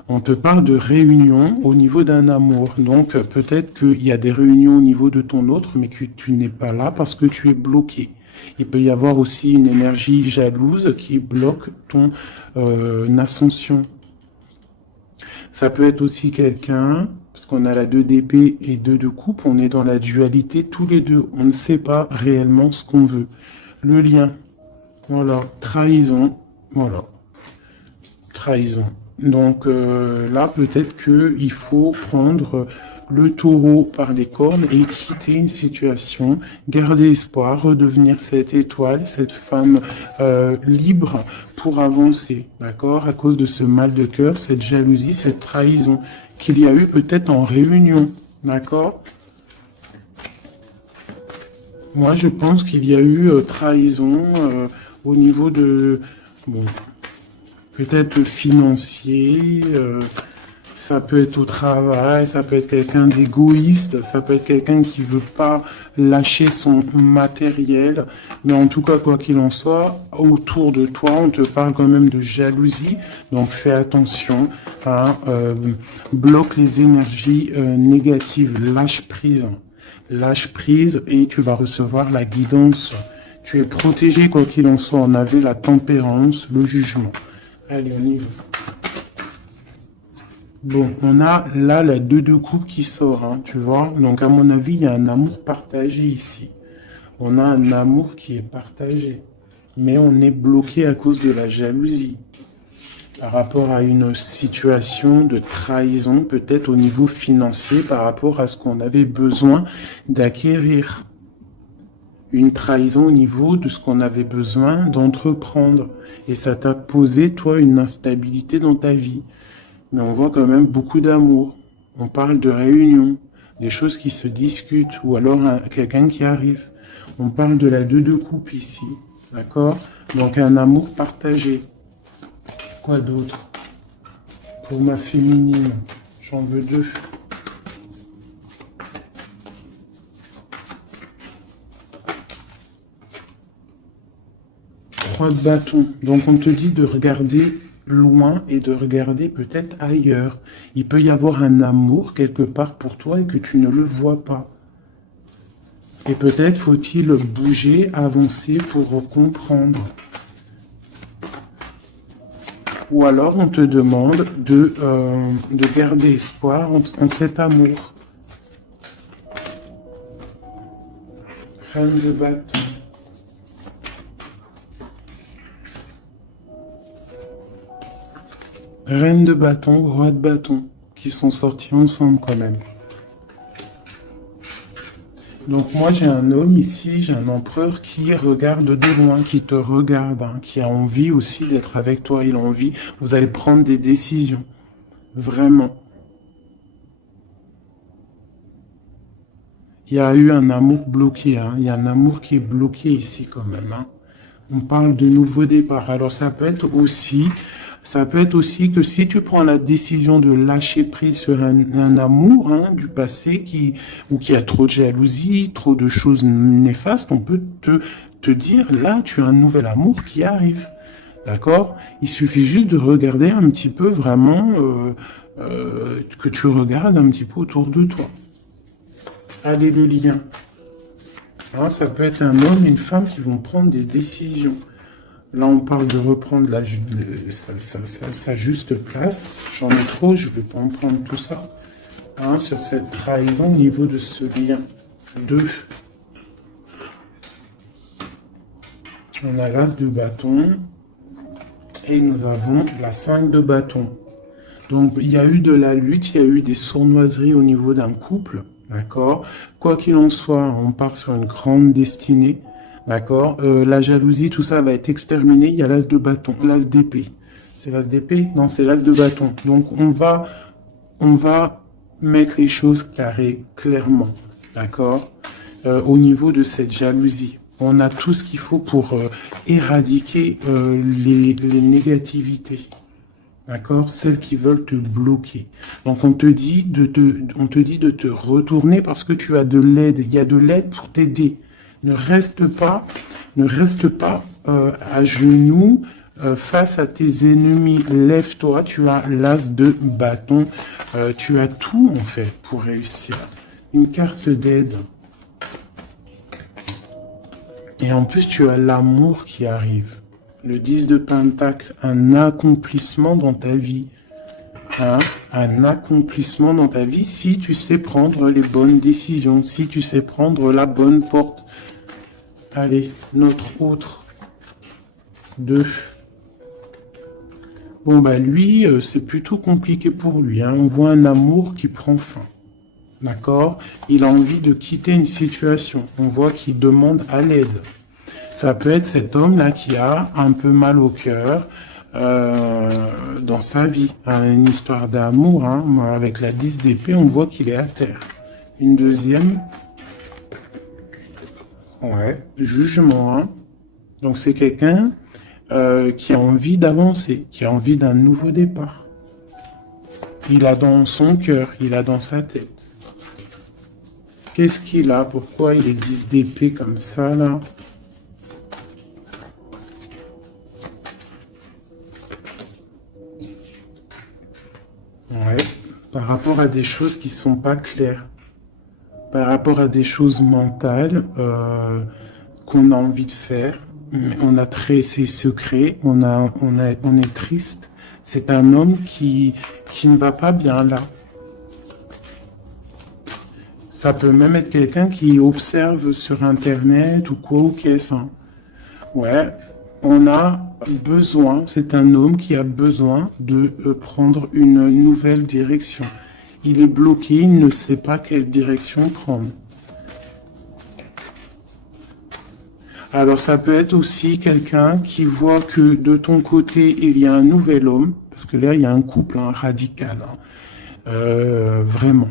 On te parle de réunion au niveau d'un amour. Donc, peut-être qu'il y a des réunions au niveau de ton autre, mais que tu n'es pas là parce que tu es bloqué. Il peut y avoir aussi une énergie jalouse qui bloque ton ascension. Ça peut être aussi quelqu'un, parce qu'on a la 2 d'épée et 2 de coupe, on est dans la dualité tous les deux. On ne sait pas réellement ce qu'on veut. Le lien, voilà, trahison, voilà, trahison. Donc là, peut-être qu'il faut prendre le taureau par les cornes et quitter une situation, garder espoir, redevenir cette étoile, cette femme libre pour avancer, d'accord? À cause de ce mal de cœur, cette jalousie, cette trahison qu'il y a eu peut-être en réunion, d'accord? Moi, je pense qu'il y a eu trahison au niveau de... Bon, peut-être financier, Ça peut être au travail, ça peut être quelqu'un d'égoïste, ça peut être quelqu'un qui veut pas lâcher son matériel. Mais en tout cas, quoi qu'il en soit, autour de toi, on te parle quand même de jalousie. Donc fais attention, hein, bloque les énergies négatives, lâche prise. Lâche prise et tu vas recevoir la guidance. Tu es protégé, quoi qu'il en soit. On avait la tempérance, le jugement. Allez, on y va. Bon, on a là la 2 de coupe qui sort, hein, tu vois. Donc, à mon avis, il y a un amour partagé ici. On a un amour qui est partagé. Mais on est bloqué à cause de la jalousie. Par rapport à une situation de trahison, peut-être au niveau financier, par rapport à ce qu'on avait besoin d'acquérir. Une trahison au niveau de ce qu'on avait besoin d'entreprendre. Et ça t'a posé, toi, une instabilité dans ta vie. Mais on voit quand même beaucoup d'amour. On parle de réunion, des choses qui se discutent, ou alors quelqu'un qui arrive. On parle de la 2 de coupe ici, d'accord? Donc un amour partagé. Quoi d'autre? Pour ma féminine, j'en veux 2. 3 de bâton. Donc on te dit de regarder loin et de regarder peut-être ailleurs. Il peut y avoir un amour quelque part pour toi et que tu ne le vois pas. Et peut-être faut-il bouger, avancer pour comprendre. Ou alors on te demande de garder espoir en cet amour. Reine de bâton. Reine de bâton, roi de bâton, qui sont sortis ensemble quand même. Donc moi j'ai un homme ici, j'ai un empereur qui regarde de loin, qui te regarde, hein, qui a envie aussi d'être avec toi, il a envie, vous allez prendre des décisions, vraiment. Il y a eu un amour bloqué, hein, il y a un amour qui est bloqué ici quand même. Hein. On parle de nouveau départ, alors ça peut être aussi que si tu prends la décision de lâcher prise sur un amour hein, du passé qui a trop de jalousie, trop de choses néfastes, on peut te dire, là, tu as un nouvel amour qui arrive. D'accord? Il suffit juste de regarder un petit peu vraiment, que tu regardes un petit peu autour de toi. Allez, le lien. Alors, ça peut être un homme et une femme qui vont prendre des décisions. Là, on parle de reprendre sa juste place. J'en ai trop, je ne vais pas en prendre tout ça. Hein, sur cette trahison au niveau de ce lien. 2. On a l'as de bâton. Et nous avons la 5 de bâton. Donc, il y a eu de la lutte, il y a eu des sournoiseries au niveau d'un couple. D'accord? Quoi qu'il en soit, on part sur une grande destinée. D'accord? La jalousie, tout ça va être exterminé. Il y a l'as de bâton, l'as d'épée. C'est l'as d'épée? Non, c'est l'as de bâton. Donc, on va mettre les choses carrées, clairement. D'accord? Au niveau de cette jalousie. On a tout ce qu'il faut pour éradiquer les négativités. D'accord? Celles qui veulent te bloquer. Donc, on te dit de te retourner parce que tu as de l'aide. Il y a de l'aide pour t'aider. Ne reste pas à genoux face à tes ennemis. Lève-toi, tu as l'as de bâton. Tu as tout, en fait, pour réussir. Une carte d'aide. Et en plus, tu as l'amour qui arrive. Le 10 de Pentacle, un accomplissement dans ta vie. Hein? Un accomplissement dans ta vie si tu sais prendre les bonnes décisions, si tu sais prendre la bonne porte. Allez, notre autre 2. Bon, bah lui, c'est plutôt compliqué pour lui. Hein. On voit un amour qui prend fin. D'accord? Il a envie de quitter une situation. On voit qu'il demande à l'aide. Ça peut être cet homme-là qui a un peu mal au cœur dans sa vie. Hein, une histoire d'amour. Hein. Avec la 10 d'épée, on voit qu'il est à terre. Une deuxième. Ouais, jugement. Hein. Donc c'est quelqu'un qui a envie d'avancer, qui a envie d'un nouveau départ. Il a dans son cœur, il a dans sa tête. Qu'est-ce qu'il a? Pourquoi il est 10 d'épée comme ça, là? Ouais, par rapport à des choses qui sont pas claires. Par rapport à des choses mentales qu'on a envie de faire. Mais on a ses secrets, on est triste. C'est un homme qui ne va pas bien là. Ça peut même être quelqu'un qui observe sur Internet ou quoi ou qu'est-ce. Hein. Ouais, on a besoin, c'est un homme qui a besoin de prendre une nouvelle direction. Il est bloqué, il ne sait pas quelle direction prendre. Alors ça peut être aussi quelqu'un qui voit que de ton côté, il y a un nouvel homme, parce que là, il y a un couple hein, radical. Hein. Vraiment.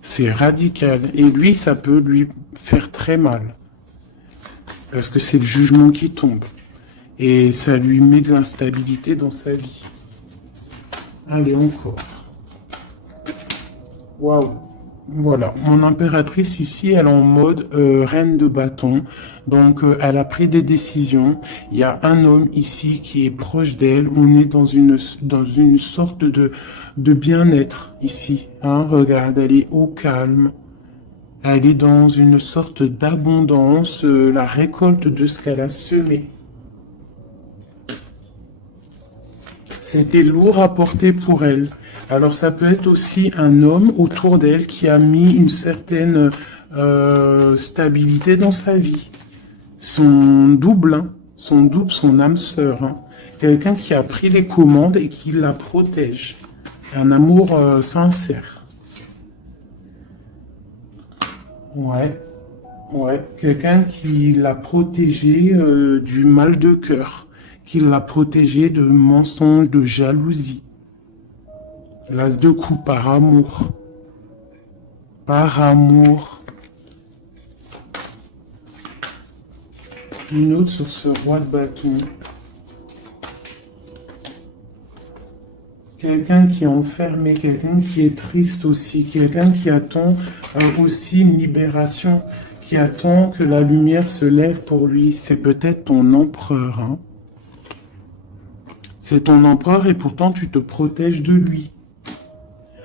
C'est radical. Et lui, ça peut lui faire très mal. Parce que c'est le jugement qui tombe. Et ça lui met de l'instabilité dans sa vie. Allez, encore. Waouh. Voilà, mon impératrice ici, elle est en mode reine de bâton. Donc, elle a pris des décisions. Il y a un homme ici qui est proche d'elle. On est dans une sorte de bien-être ici. Hein, regarde, elle est au calme. Elle est dans une sorte d'abondance, la récolte de ce qu'elle a semé. C'était lourd à porter pour elle. Alors ça peut être aussi un homme autour d'elle qui a mis une certaine stabilité dans sa vie. Son double, hein, son âme sœur. Hein. Quelqu'un qui a pris les commandes et qui la protège. Un amour sincère. Ouais, ouais. Quelqu'un qui l'a protégé du mal de cœur. Qui l'a protégé de mensonges, de jalousie. L'as de coups par amour. Par amour. Une autre sur ce roi de bâton. Quelqu'un qui est enfermé, quelqu'un qui est triste aussi, quelqu'un qui attend aussi une libération, qui attend que la lumière se lève pour lui. C'est peut-être ton empereur. Hein. C'est ton empereur et pourtant tu te protèges de lui.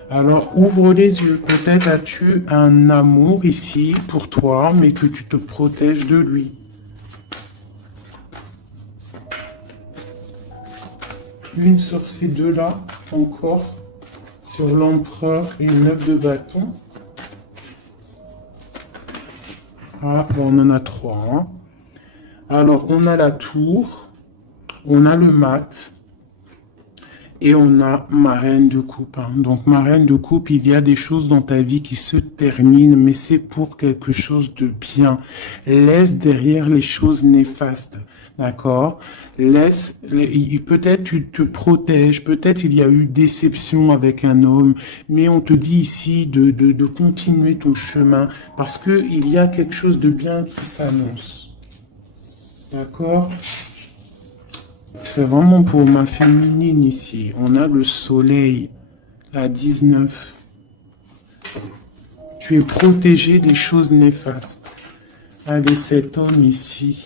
Alors, ouvre les yeux. Peut-être as-tu un amour ici pour toi, mais que tu te protèges de lui. Une sur ces deux-là, encore, sur l'empereur et une 9 de bâton. Ah, bon, on en a 3. Hein. Alors, on a la tour, on a le mat. Et on a ma reine de coupe. Hein. Donc, ma reine de coupe, il y a des choses dans ta vie qui se terminent, mais c'est pour quelque chose de bien. Laisse derrière les choses néfastes. D'accord? Peut-être tu te protèges, peut-être il y a eu déception avec un homme, mais on te dit ici de continuer ton chemin, parce que il y a quelque chose de bien qui s'annonce. D'accord? C'est vraiment pour ma féminine ici. On a le soleil, la 19. Tu es protégé des choses néfastes. Allez, cet homme ici.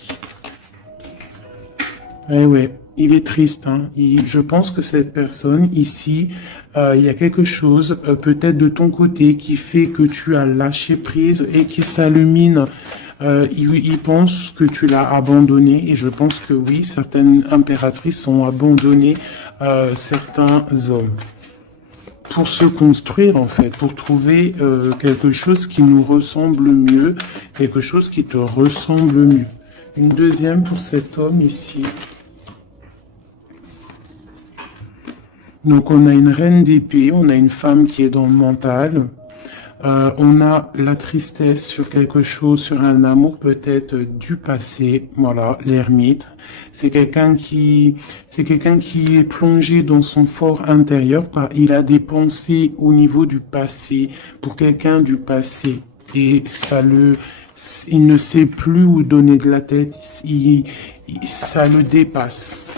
Eh ouais, il est triste. Hein. Je pense que cette personne ici, il y a quelque chose peut-être de ton côté qui fait que tu as lâché prise et qui s'illumine. Il pense que tu l'as abandonné et je pense que oui, certaines impératrices ont abandonné certains hommes pour se construire en fait, pour trouver quelque chose qui nous ressemble mieux, quelque chose qui te ressemble mieux. Une deuxième pour cet homme ici. Donc on a une reine d'épée, on a une femme qui est dans le mental. On a la tristesse sur quelque chose, sur un amour peut-être du passé. Voilà, l'ermite. C'est quelqu'un qui est plongé dans son fort intérieur. Il a des pensées au niveau du passé, pour quelqu'un du passé. Et il ne sait plus où donner de la tête. Ça le dépasse.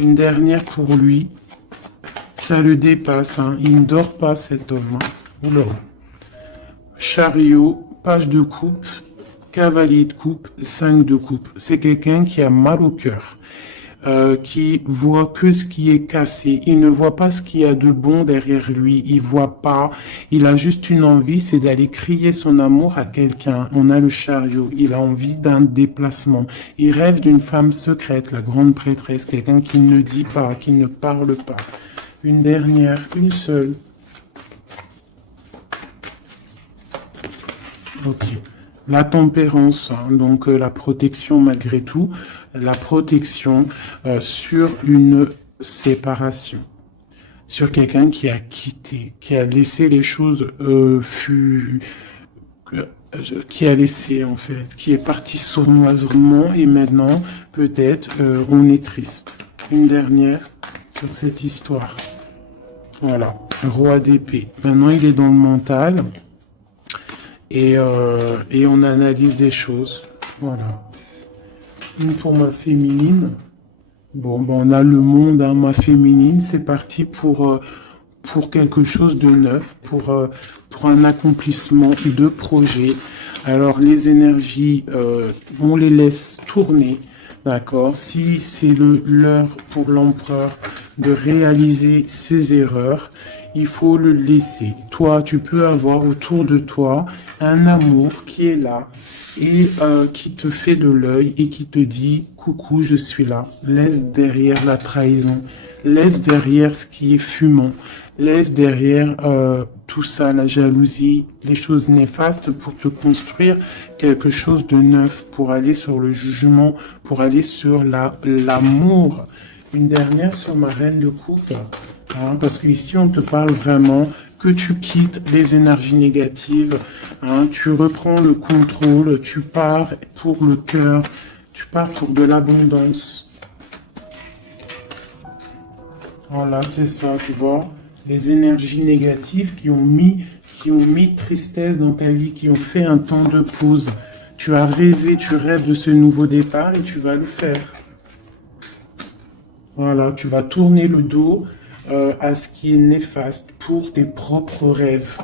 Une dernière pour lui. Ça le dépasse, hein. Il ne dort pas cet homme. Hein. Oula. Chariot, page de coupe, cavalier de coupe, 5 de coupe. C'est quelqu'un qui a mal au cœur. Qui voit que ce qui est cassé. Il ne voit pas ce qu'il y a de bon derrière lui. Il voit pas. Il a juste une envie, c'est d'aller crier son amour à quelqu'un. On a le chariot. Il a envie d'un déplacement. Il rêve d'une femme secrète, la grande prêtresse, quelqu'un qui ne dit pas, qui ne parle pas. Une dernière, une seule. Ok. La tempérance, hein, donc la protection malgré tout, la protection sur une séparation, sur quelqu'un qui a quitté, qui a laissé les choses qui a laissé en fait, qui est parti sournoisement et maintenant peut-être on est triste. Une dernière sur cette histoire. Voilà, roi d'épée. Maintenant il est dans le mental. Et on analyse des choses. Voilà. Une pour ma féminine. Bon, ben on a le monde, hein, ma féminine. C'est parti pour quelque chose de neuf, pour un accomplissement de projet. Alors, les énergies, on les laisse tourner. D'accord? Si c'est l'heure pour l'empereur de réaliser ses erreurs, il faut le laisser. Toi, tu peux avoir autour de toi un amour qui est là et qui te fait de l'œil et qui te dit « Coucou, je suis là ». Laisse derrière la trahison, laisse derrière ce qui est fumant, laisse derrière tout ça, la jalousie, les choses néfastes pour te construire quelque chose de neuf, pour aller sur le jugement, pour aller sur l'amour. Une dernière sur ma reine de coupe, hein, parce qu'ici on te parle vraiment que tu quittes les énergies négatives, hein, tu reprends le contrôle, tu pars pour le cœur, tu pars pour de l'abondance. Voilà, c'est ça, tu vois. Les énergies négatives qui ont mis tristesse dans ta vie, qui ont fait un temps de pause. Tu as rêvé, tu rêves de ce nouveau départ et tu vas le faire. Voilà, tu vas tourner le dos à ce qui est néfaste pour tes propres rêves.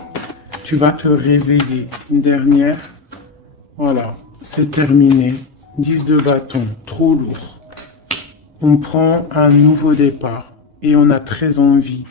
Tu vas te réveiller. Une dernière. Voilà, c'est terminé. 10 de bâton, trop lourd. On prend un nouveau départ et on a très envie